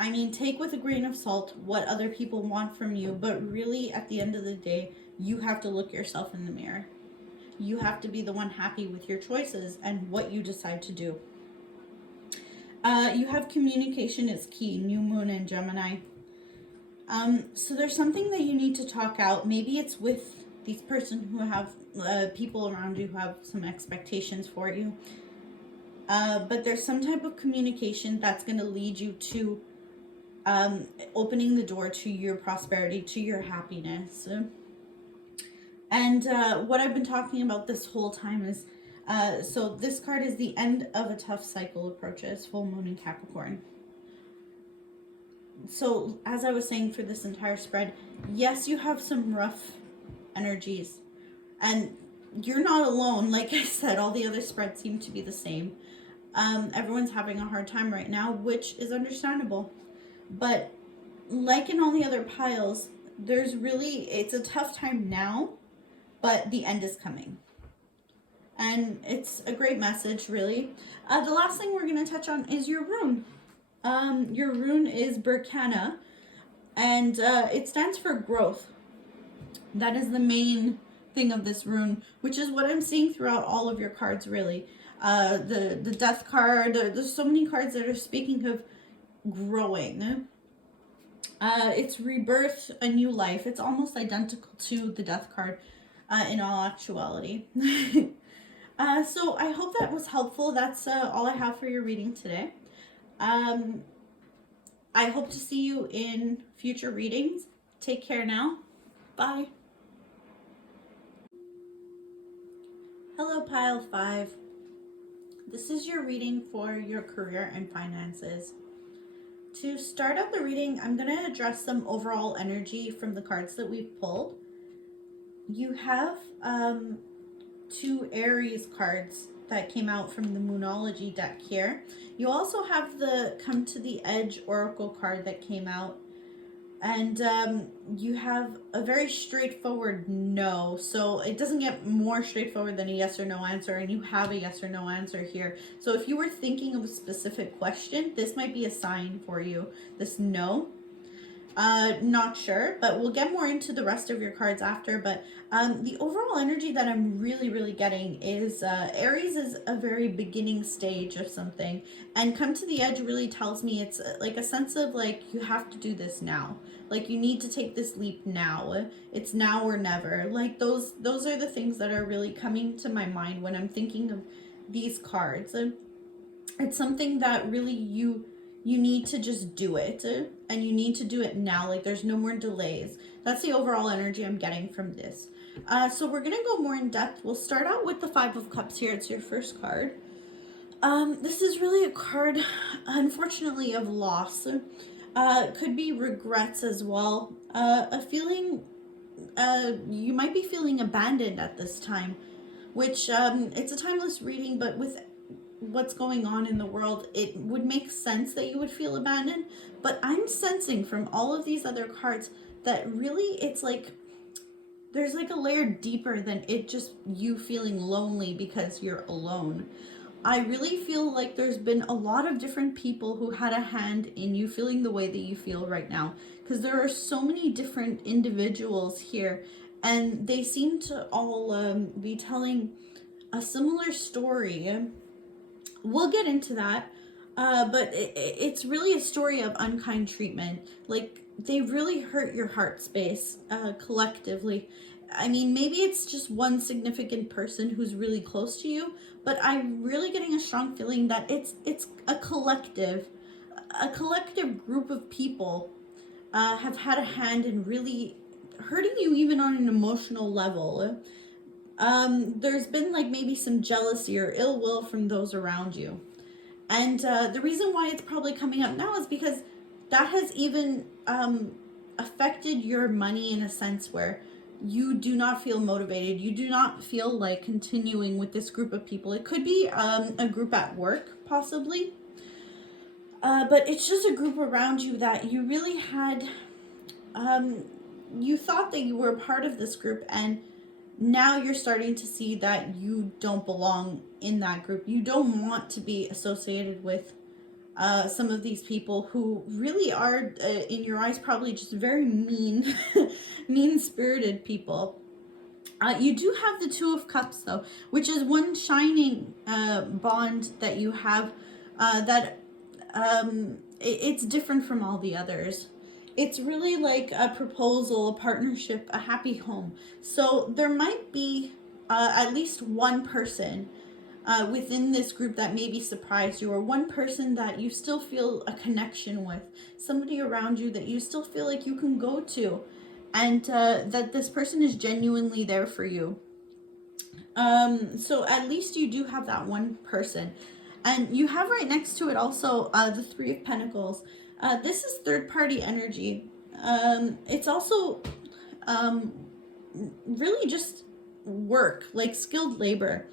I mean, take with a grain of salt what other people want from you, but really at the end of the day, you have to look yourself in the mirror. You have to be the one happy with your choices and what you decide to do. You have communication is key, new moon and Gemini. So there's something that you need to talk out. Maybe it's with these person who have people around you who have some expectations for you. But there's some type of communication that's going to lead you to opening the door to your prosperity, to your happiness. And what I've been talking about this whole time is, so this card is the end of a tough cycle approaches, full moon in Capricorn. So as I was saying for this entire spread, yes, you have some rough energies, and you're not alone. Like I said, all the other spreads seem to be the same. Everyone's having a hard time right now, which is understandable. But like in all the other piles, it's a tough time now, but the end is coming. And it's a great message, really. The last thing we're going to touch on is your rune. Your rune is Berkana, and it stands for growth. That is the main thing of this rune, which is what I'm seeing throughout all of your cards, really. The death card, there's so many cards that are speaking of growing. It's rebirth, a new life. It's almost identical to the death card in all actuality. So I hope that was helpful. That's all I have for your reading today. I hope to see you in future readings. Take care now. Bye. Hello, Pile 5. This is your reading for your career and finances. To start out the reading, I'm going to address some overall energy from the cards that we've pulled. You have two Aries cards that came out from the Moonology deck here. You also have the Come to the Edge Oracle card that came out. And you have a very straightforward no. So it doesn't get more straightforward than a yes or no answer. And you have a yes or no answer here. So if you were thinking of a specific question, this might be a sign for you. This no. Not sure, but we'll get more into the rest of your cards after. But the overall energy that I'm really getting is Aries is a very beginning stage of something, and Come to the Edge really tells me it's like a sense of like you have to do this now. Like you need to take this leap now. It's now or never. Like those are the things that are really coming to my mind when I'm thinking of these cards. It's something that really you need to just do it, and you need to do it now. Like there's no more delays. That's the overall energy I'm getting from this. So we're gonna go more in depth. We'll start out with the Five of Cups here. It's your first card. This is really a card, unfortunately, of loss. Could be regrets as well. A feeling, you might be feeling abandoned at this time, which it's a timeless reading, but with what's going on in the world, it would make sense that you would feel abandoned. But I'm sensing from all of these other cards that really it's like there's like a layer deeper than it just you feeling lonely because you're alone. I really feel like there's been a lot of different people who had a hand in you feeling the way that you feel right now, because there are so many different individuals here, and they seem to all be telling a similar story. We'll get into that, but it's really a story of unkind treatment. Like, they really hurt your heart space collectively. I mean, maybe it's just one significant person who's really close to you, but I'm really getting a strong feeling that it's a collective group of people have had a hand in really hurting you even on an emotional level. There's been like maybe some jealousy or ill will from those around you. And the reason why it's probably coming up now is because that has even affected your money in a sense where you do not feel motivated. You do not feel like continuing with this group of people. It could be a group at work, possibly. But it's just a group around you that you really had, you thought that you were a part of this group, and now you're starting to see that you don't belong in that group. You don't want to be associated with some of these people who really are, in your eyes, probably just very mean, mean-spirited people. You do have the Two of Cups, though, which is one shining bond that you have that it's different from all the others. It's really like a proposal, a partnership, a happy home. So there might be at least one person within this group that maybe surprised you, or one person that you still feel a connection with, somebody around you that you still feel like you can go to, and that this person is genuinely there for you. So at least you do have that one person. And you have right next to it also the Three of Pentacles. This is third party energy. It's also really just work, like skilled labor,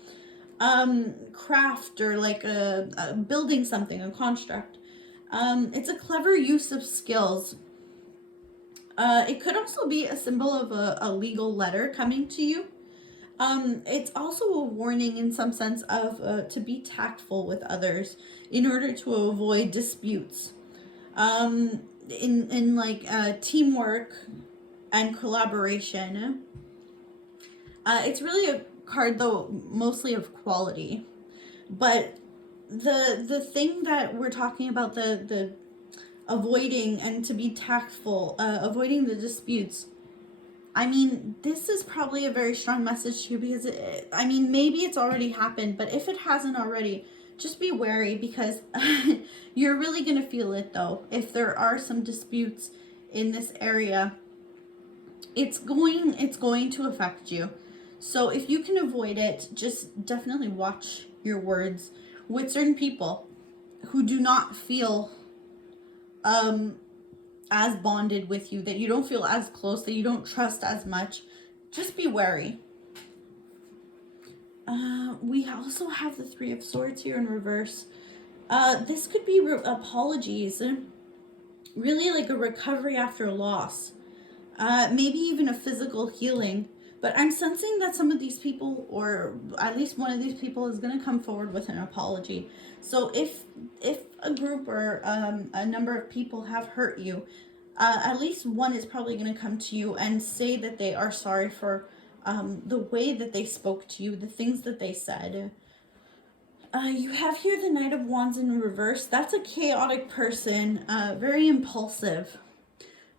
craft, or like a building something, a construct. It's a clever use of skills. It could also be a symbol of a legal letter coming to you. It's also a warning in some sense of to be tactful with others in order to avoid disputes. In like teamwork and collaboration. It's really a card though mostly of quality, but the thing that we're talking about, the avoiding and to be tactful, avoiding the disputes. I mean, this is probably a very strong message to you because, I mean, maybe it's already happened, but if it hasn't already, just be wary because you're really going to feel it though. If there are some disputes in this area, it's going to affect you. So if you can avoid it, just definitely watch your words with certain people who do not feel as bonded with you, that you don't feel as close, that you don't trust as much. Just be wary. We also have the Three of Swords here in reverse. This could be apologies, really like a recovery after a loss, maybe even a physical healing. But I'm sensing that some of these people, or at least one of these people, is going to come forward with an apology. So if a group or a number of people have hurt you, at least one is probably going to come to you and say that they are sorry for the way that they spoke to you, the things that they said. You have here the Knight of Wands in reverse. That's a chaotic person, very impulsive.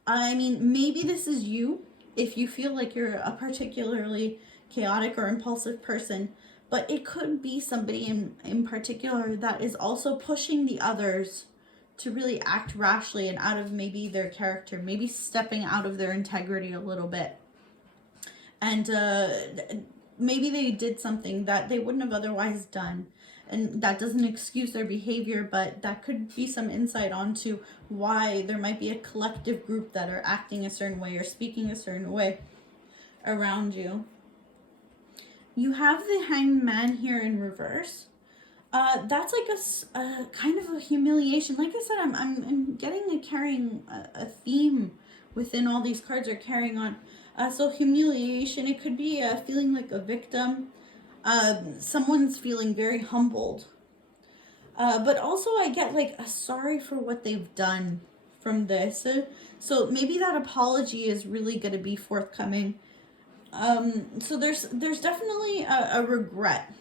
I mean, maybe this is you if you feel like you're a particularly chaotic or impulsive person, but it could be somebody in particular that is also pushing the others to really act rashly and out of maybe their character, maybe stepping out of their integrity a little bit. And maybe they did something that they wouldn't have otherwise done. And that doesn't excuse their behavior, but that could be some insight onto why there might be a collective group that are acting a certain way or speaking a certain way around you. You have the Hanged Man here in reverse. That's like a kind of a humiliation. Like I said, I'm getting carrying a theme within all these cards are carrying on. So humiliation, it could be feeling like a victim. Someone's feeling very humbled. But also I get like a sorry for what they've done from this. So maybe that apology is really going to be forthcoming. So there's definitely a regret.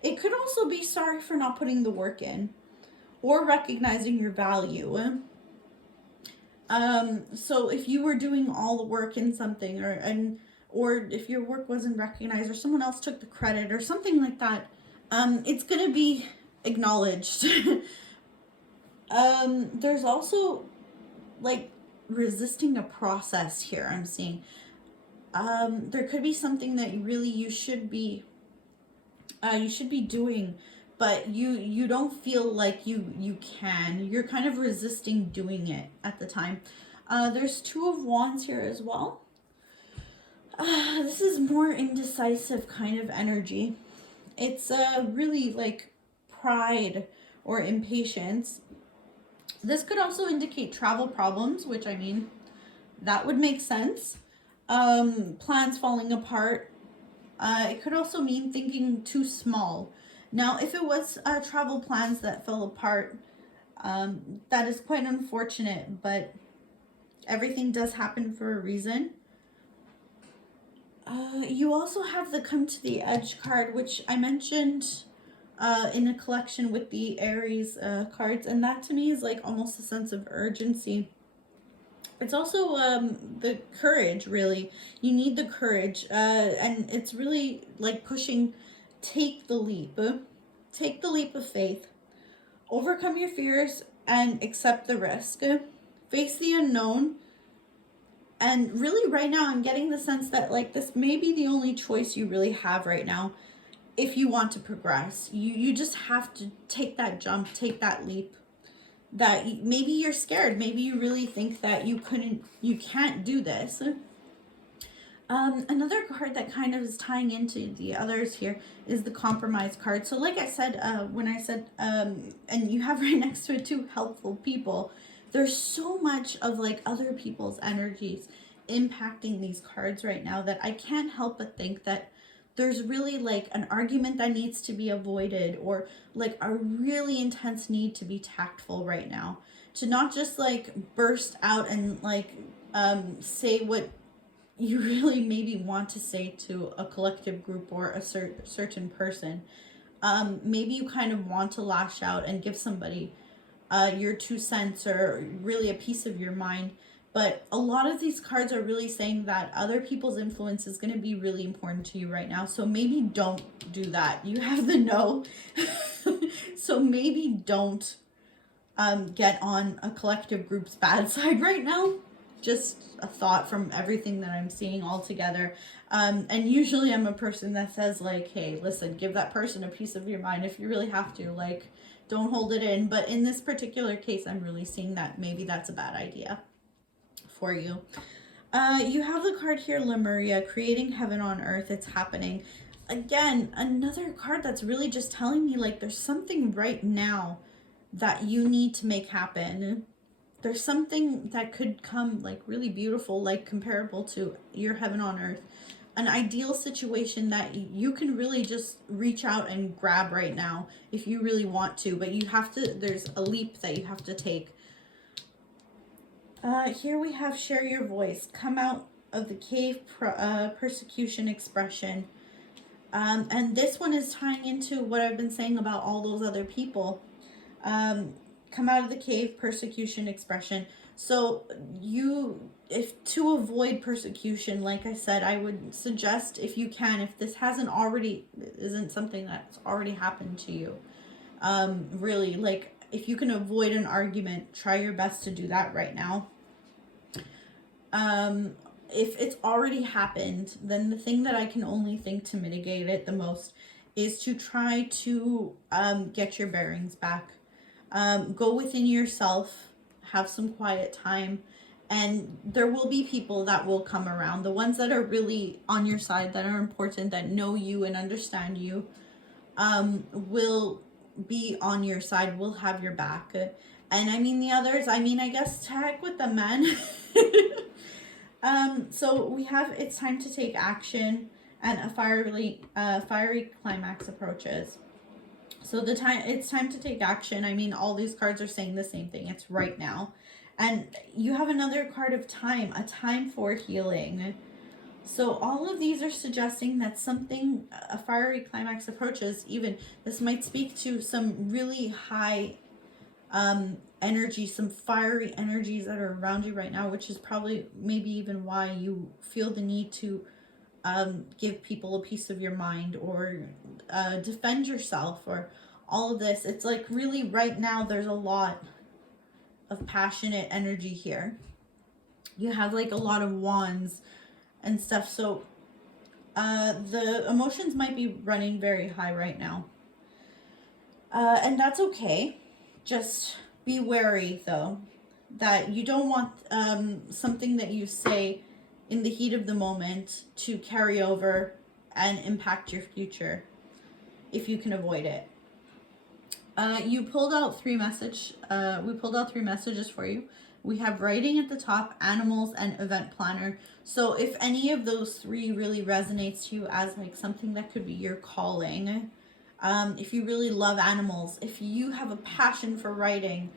It could also be sorry for not putting the work in or recognizing your value. So if you were doing all the work in something, or if your work wasn't recognized, or someone else took the credit or something like that, it's going to be acknowledged. There's also like resisting a process here, I'm seeing. There could be something that you should be doing, but you don't feel like you can. You're kind of resisting doing it at the time. There's Two of Wands here as well. This is more indecisive kind of energy. It's really like pride or impatience. This could also indicate travel problems, which I mean, that would make sense. Plans falling apart. It could also mean thinking too small. Now, if it was travel plans that fell apart, that is quite unfortunate, but everything does happen for a reason. You also have the Come to the Edge card, which I mentioned in a collection with the Aries cards, and that to me is like almost a sense of urgency. It's also the courage, really. You need the courage, and it's really like pushing, take the leap. take the leap of faith, overcome your fears, and accept the risk. Face the unknown. And really right now I'm getting the sense that like this may be the only choice you really have right now if you want to progress. You just have to take that jump, take that leap. That maybe you're scared, maybe you really think that you can't do this. Another card that kind of is tying into the others here is the compromise card. So like I said, when I said, and you have right next to it too, helpful people, there's so much of like other people's energies impacting these cards right now that I can't help but think that there's really like an argument that needs to be avoided, or like a really intense need to be tactful right now, to not just like burst out and like say what you really maybe want to say to a collective group or a certain person. Maybe you kind of want to lash out and give somebody your 2 cents or really a piece of your mind. But a lot of these cards are really saying that other people's influence is going to be really important to you right now. So maybe don't do that. You have the no. So maybe don't get on a collective group's bad side right now. Just a thought from everything that I'm seeing all together. And usually I'm a person that says like, hey, listen, give that person a piece of your mind if you really have to. Like, don't hold it in. But in this particular case, I'm really seeing that maybe that's a bad idea for you. You have the card here, Lemuria, creating heaven on earth. It's happening. Again, another card that's really just telling me like there's something right now that you need to make happen. There's something that could come like really beautiful, like comparable to your heaven on earth. An ideal situation that you can really just reach out and grab right now if you really want to, but you have to, there's a leap that you have to take. Here we have share your voice, come out of the cave, persecution expression. And this one is tying into what I've been saying about all those other people. Come out of the cave, persecution expression. So if to avoid persecution, like I said, I would suggest, if you can, if this isn't something that's already happened to you, really, like if you can avoid an argument, try your best to do that right now. If it's already happened, then the thing that I can only think to mitigate it the most is to try to get your bearings back. Go within yourself, have some quiet time, and there will be people that will come around. The ones that are really on your side, that are important, that know you and understand you, will be on your side, will have your back. And I mean the others, I guess heck with them, man. So we have it's time to take action, and a fiery climax approaches. So it's time to take action. I mean, all these cards are saying the same thing. It's right now. And you have another card of time, a time for healing. So all of these are suggesting that a fiery climax approaches. Even this might speak to some really high energy, some fiery energies that are around you right now, which is probably maybe even why you feel the need to give people a piece of your mind, or defend yourself, or all of this. It's like really right now there's a lot of passionate energy here. You have like a lot of wands and stuff, so the emotions might be running very high right now, and that's okay. Just be wary though, that you don't want something that you say in the heat of the moment to carry over and impact your future, if you can avoid it. You pulled out we pulled out 3 messages for you. We have writing at the top, animals, and event planner. So if any of those 3 really resonates to you as like something that could be your calling, if you really love animals, if you have a passion for writing,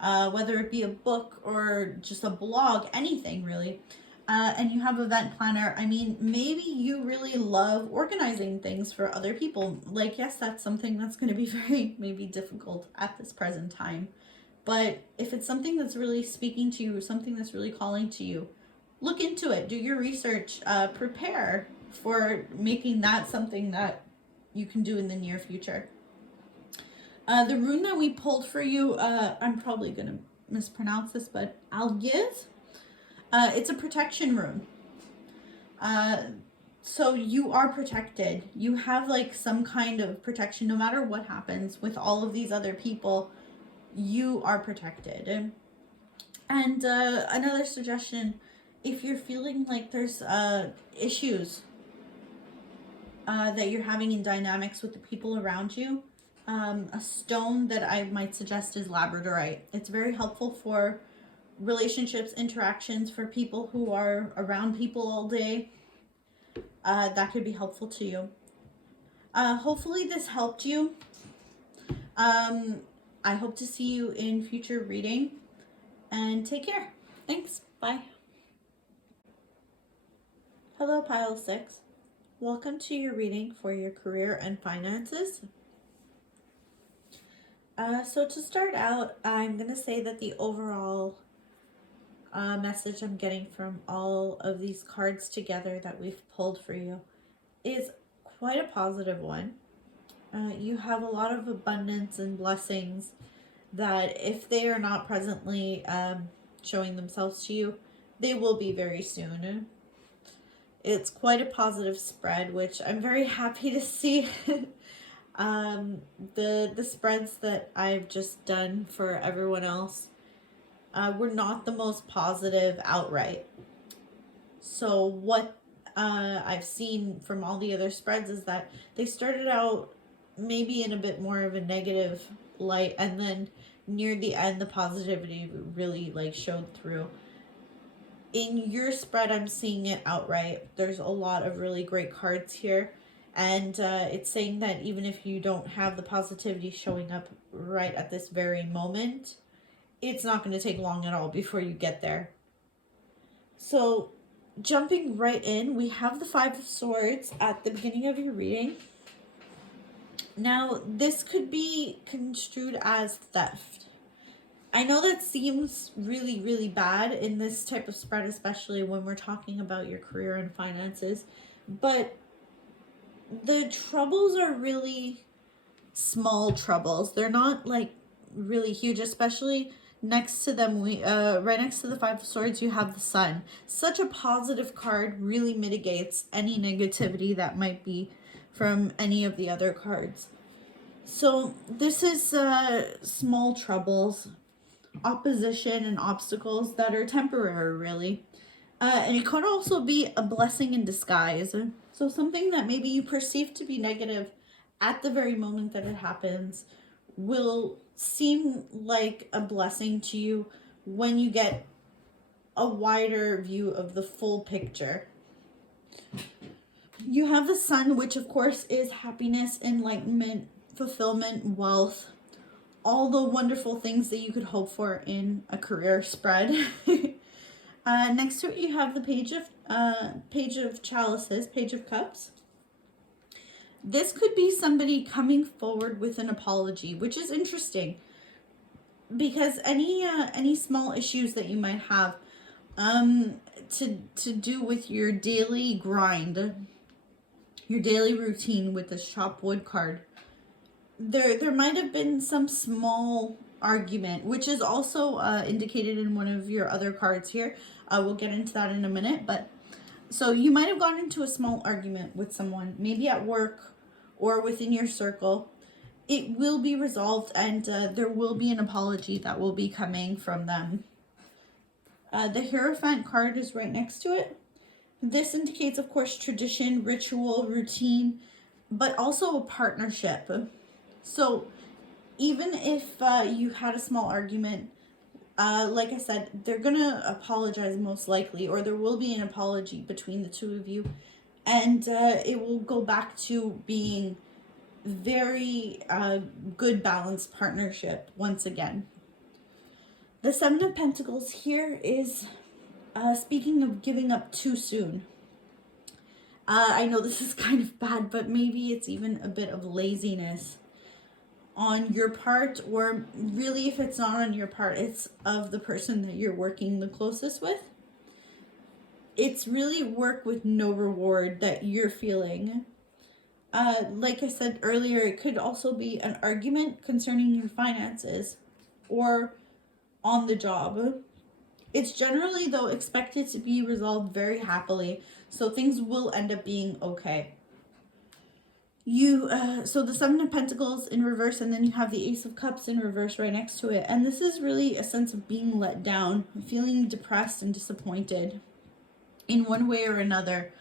whether it be a book or just a blog, anything really, and you have event planner, I mean, maybe you really love organizing things for other people. Like, yes, that's something that's going to be very maybe difficult at this present time. But if it's something that's really speaking to you, something that's really calling to you, look into it, do your research, prepare for making that something that you can do in the near future. The rune that we pulled for you, I'm probably going to mispronounce this, but Algiz. It's a protection rune. So you are protected. You have like some kind of protection no matter what happens with all of these other people. You are protected. And another suggestion, if you're feeling like there's issues that you're having in dynamics with the people around you, a stone that I might suggest is labradorite. It's very helpful for relationships, interactions, for people who are around people all day. That could be helpful to you. Hopefully this helped you. I hope to see you in future reading, and take care. Thanks. Bye. Hello, Pile 6. Welcome to your reading for your career and finances. So to start out, I'm going to say that the overall message I'm getting from all of these cards together that we've pulled for you is quite a positive one. You have a lot of abundance and blessings that if they are not presently showing themselves to you, they will be very soon. It's quite a positive spread, which I'm very happy to see. The spreads that I've just done for everyone else were not the most positive outright. So what I've seen from all the other spreads is that they started out maybe in a bit more of a negative light, and then near the end the positivity really like showed through. In your spread, I'm seeing it outright. There's a lot of really great cards here. And it's saying that even if you don't have the positivity showing up right at this very moment, it's not going to take long at all before you get there. So jumping right in, we have the Five of Swords at the beginning of your reading. Now, this could be construed as theft. I know that seems really, really bad in this type of spread, especially when we're talking about your career and finances, but the troubles are really small troubles. They're not like really huge, especially next to them, right next to the Five of Swords, you have the Sun. Such a positive card, really mitigates any negativity that might be from any of the other cards. So this is small troubles, opposition and obstacles that are temporary, really. And it could also be a blessing in disguise. So something that maybe you perceive to be negative at the very moment that it happens will seem like a blessing to you when you get a wider view of the full picture. You have the Sun, which of course is happiness, enlightenment, fulfillment, wealth, all the wonderful things that you could hope for in a career spread. Next to it, you have the Page of Chalices, Page of Cups. This could be somebody coming forward with an apology, which is interesting because any small issues that you might have to do with your daily grind, your daily routine with this chop wood card, there might have been some small argument, which is also indicated in one of your other cards here. We'll get into that in a minute, but so you might have gotten into a small argument with someone, maybe at work or within your circle. It will be resolved, and there will be an apology that will be coming from them. The Hierophant card is right next to it. This indicates, of course, tradition, ritual, routine, but also a partnership. So even if you had a small argument, like I said, they're going to apologize most likely, or there will be an apology between the two of you. And it will go back to being very good, balanced partnership once again. The Seven of Pentacles here is speaking of giving up too soon. I know this is kind of bad, but maybe it's even a bit of laziness on your part, or really if it's not on your part, it's of the person that you're working the closest with. It's really work with no reward that you're feeling. Like I said earlier, it could also be an argument concerning your finances or on the job. It's generally, though, expected to be resolved very happily, so things will end up being okay. So the Seven of Pentacles in reverse, and then you have the Ace of Cups in reverse right next to it. And this is really a sense of being let down, feeling depressed and disappointed in one way or another.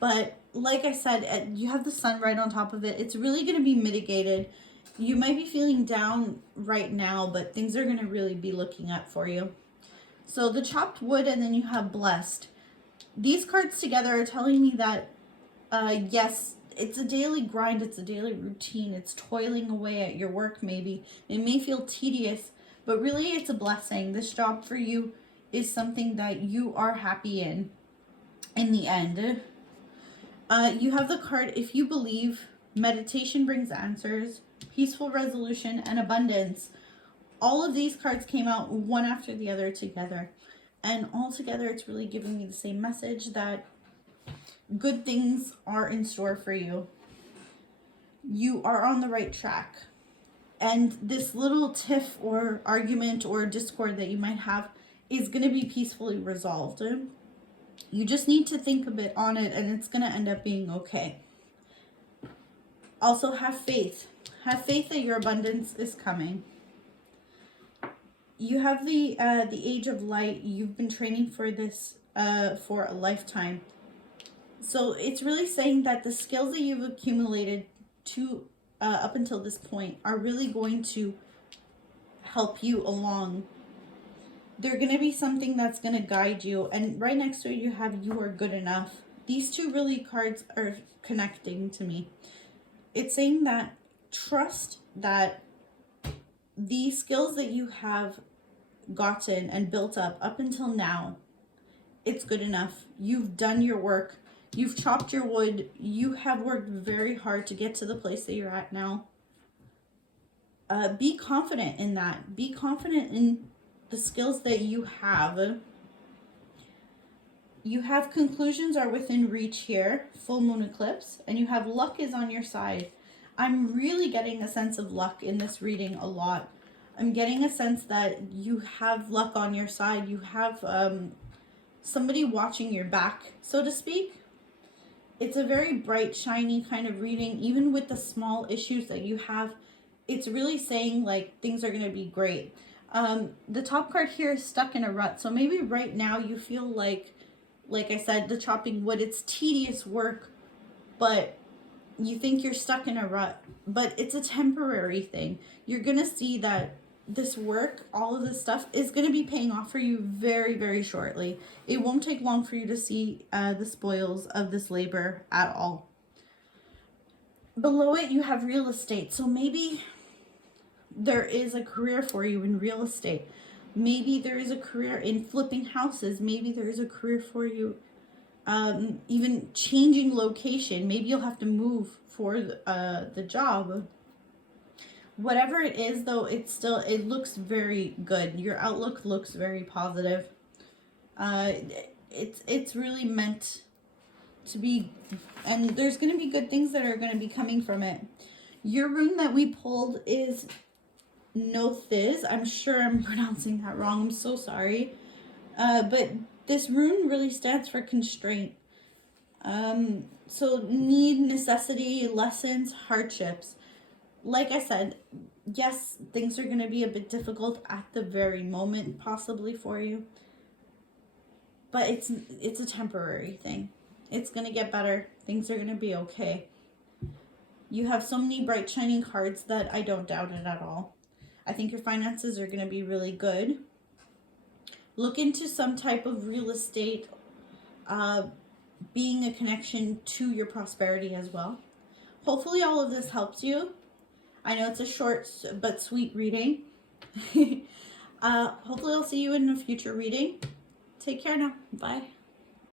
But like I said, you have the Sun right on top of it. It's really going to be mitigated. You might be feeling down right now, but things are going to really be looking up for you. So the chopped wood, and then you have blessed. These cards together are telling me that, yes, it's a daily grind, it's a daily routine, it's toiling away at your work maybe. It may feel tedious, but really it's a blessing. This job for you is something that you are happy in the end. You have the card, if you believe, meditation brings answers, peaceful resolution, and abundance. All of these cards came out one after the other together. And all together, it's really giving me the same message that good things are in store for you. You are on the right track. And this little tiff or argument or discord that you might have is going to be peacefully resolved. You just need to think a bit on it, and it's going to end up being okay. Also, have faith. Have faith that your abundance is coming. You have the Age of Light. You've been training for this for a lifetime. So it's really saying that the skills that you've accumulated to up until this point are really going to help you along. They're going to be something that's going to guide you. And right next to it, you have You Are Good Enough. These two really cards are connecting to me. It's saying that trust that the skills that you have gotten and built up until now, it's good enough. You've done your work. You've chopped your wood. You have worked very hard to get to the place that you're at now. Be confident in that. Be confident in the skills that you have. You have conclusions are within reach here. Full moon eclipse. And you have luck is on your side. I'm really getting a sense of luck in this reading a lot. I'm getting a sense that you have luck on your side. You have somebody watching your back, so to speak. It's a very bright, shiny kind of reading. Even with the small issues that you have, it's really saying like things are going to be great. The top card here is stuck in a rut. So maybe right now you feel like I said, the chopping wood, it's tedious work, but you think you're stuck in a rut. But it's a temporary thing. You're going to see that this work, all of this stuff, is going to be paying off for you very, very shortly. It won't take long for you to see the spoils of this labor at all. Below it, you have real estate. So maybe there is a career for you in real estate. Maybe there is a career in flipping houses. Maybe there is a career for you even changing location. Maybe you'll have to move for the job. Whatever it is, though, it looks very good. Your outlook looks very positive. It's really meant to be, and there's going to be good things that are going to be coming from it. Your rune that we pulled is Nothiz. I'm sure I'm pronouncing that wrong. I'm so sorry. But this rune really stands for constraint. So need, necessity, lessons, hardships. Like I said, yes, things are going to be a bit difficult at the very moment, possibly for you. But it's a temporary thing. It's going to get better. Things are going to be okay. You have so many bright, shining cards that I don't doubt it at all. I think your finances are going to be really good. Look into some type of real estate being a connection to your prosperity as well. Hopefully all of this helps you. I know it's a short but sweet reading. Hopefully I'll see you in a future reading. Take care now. Bye.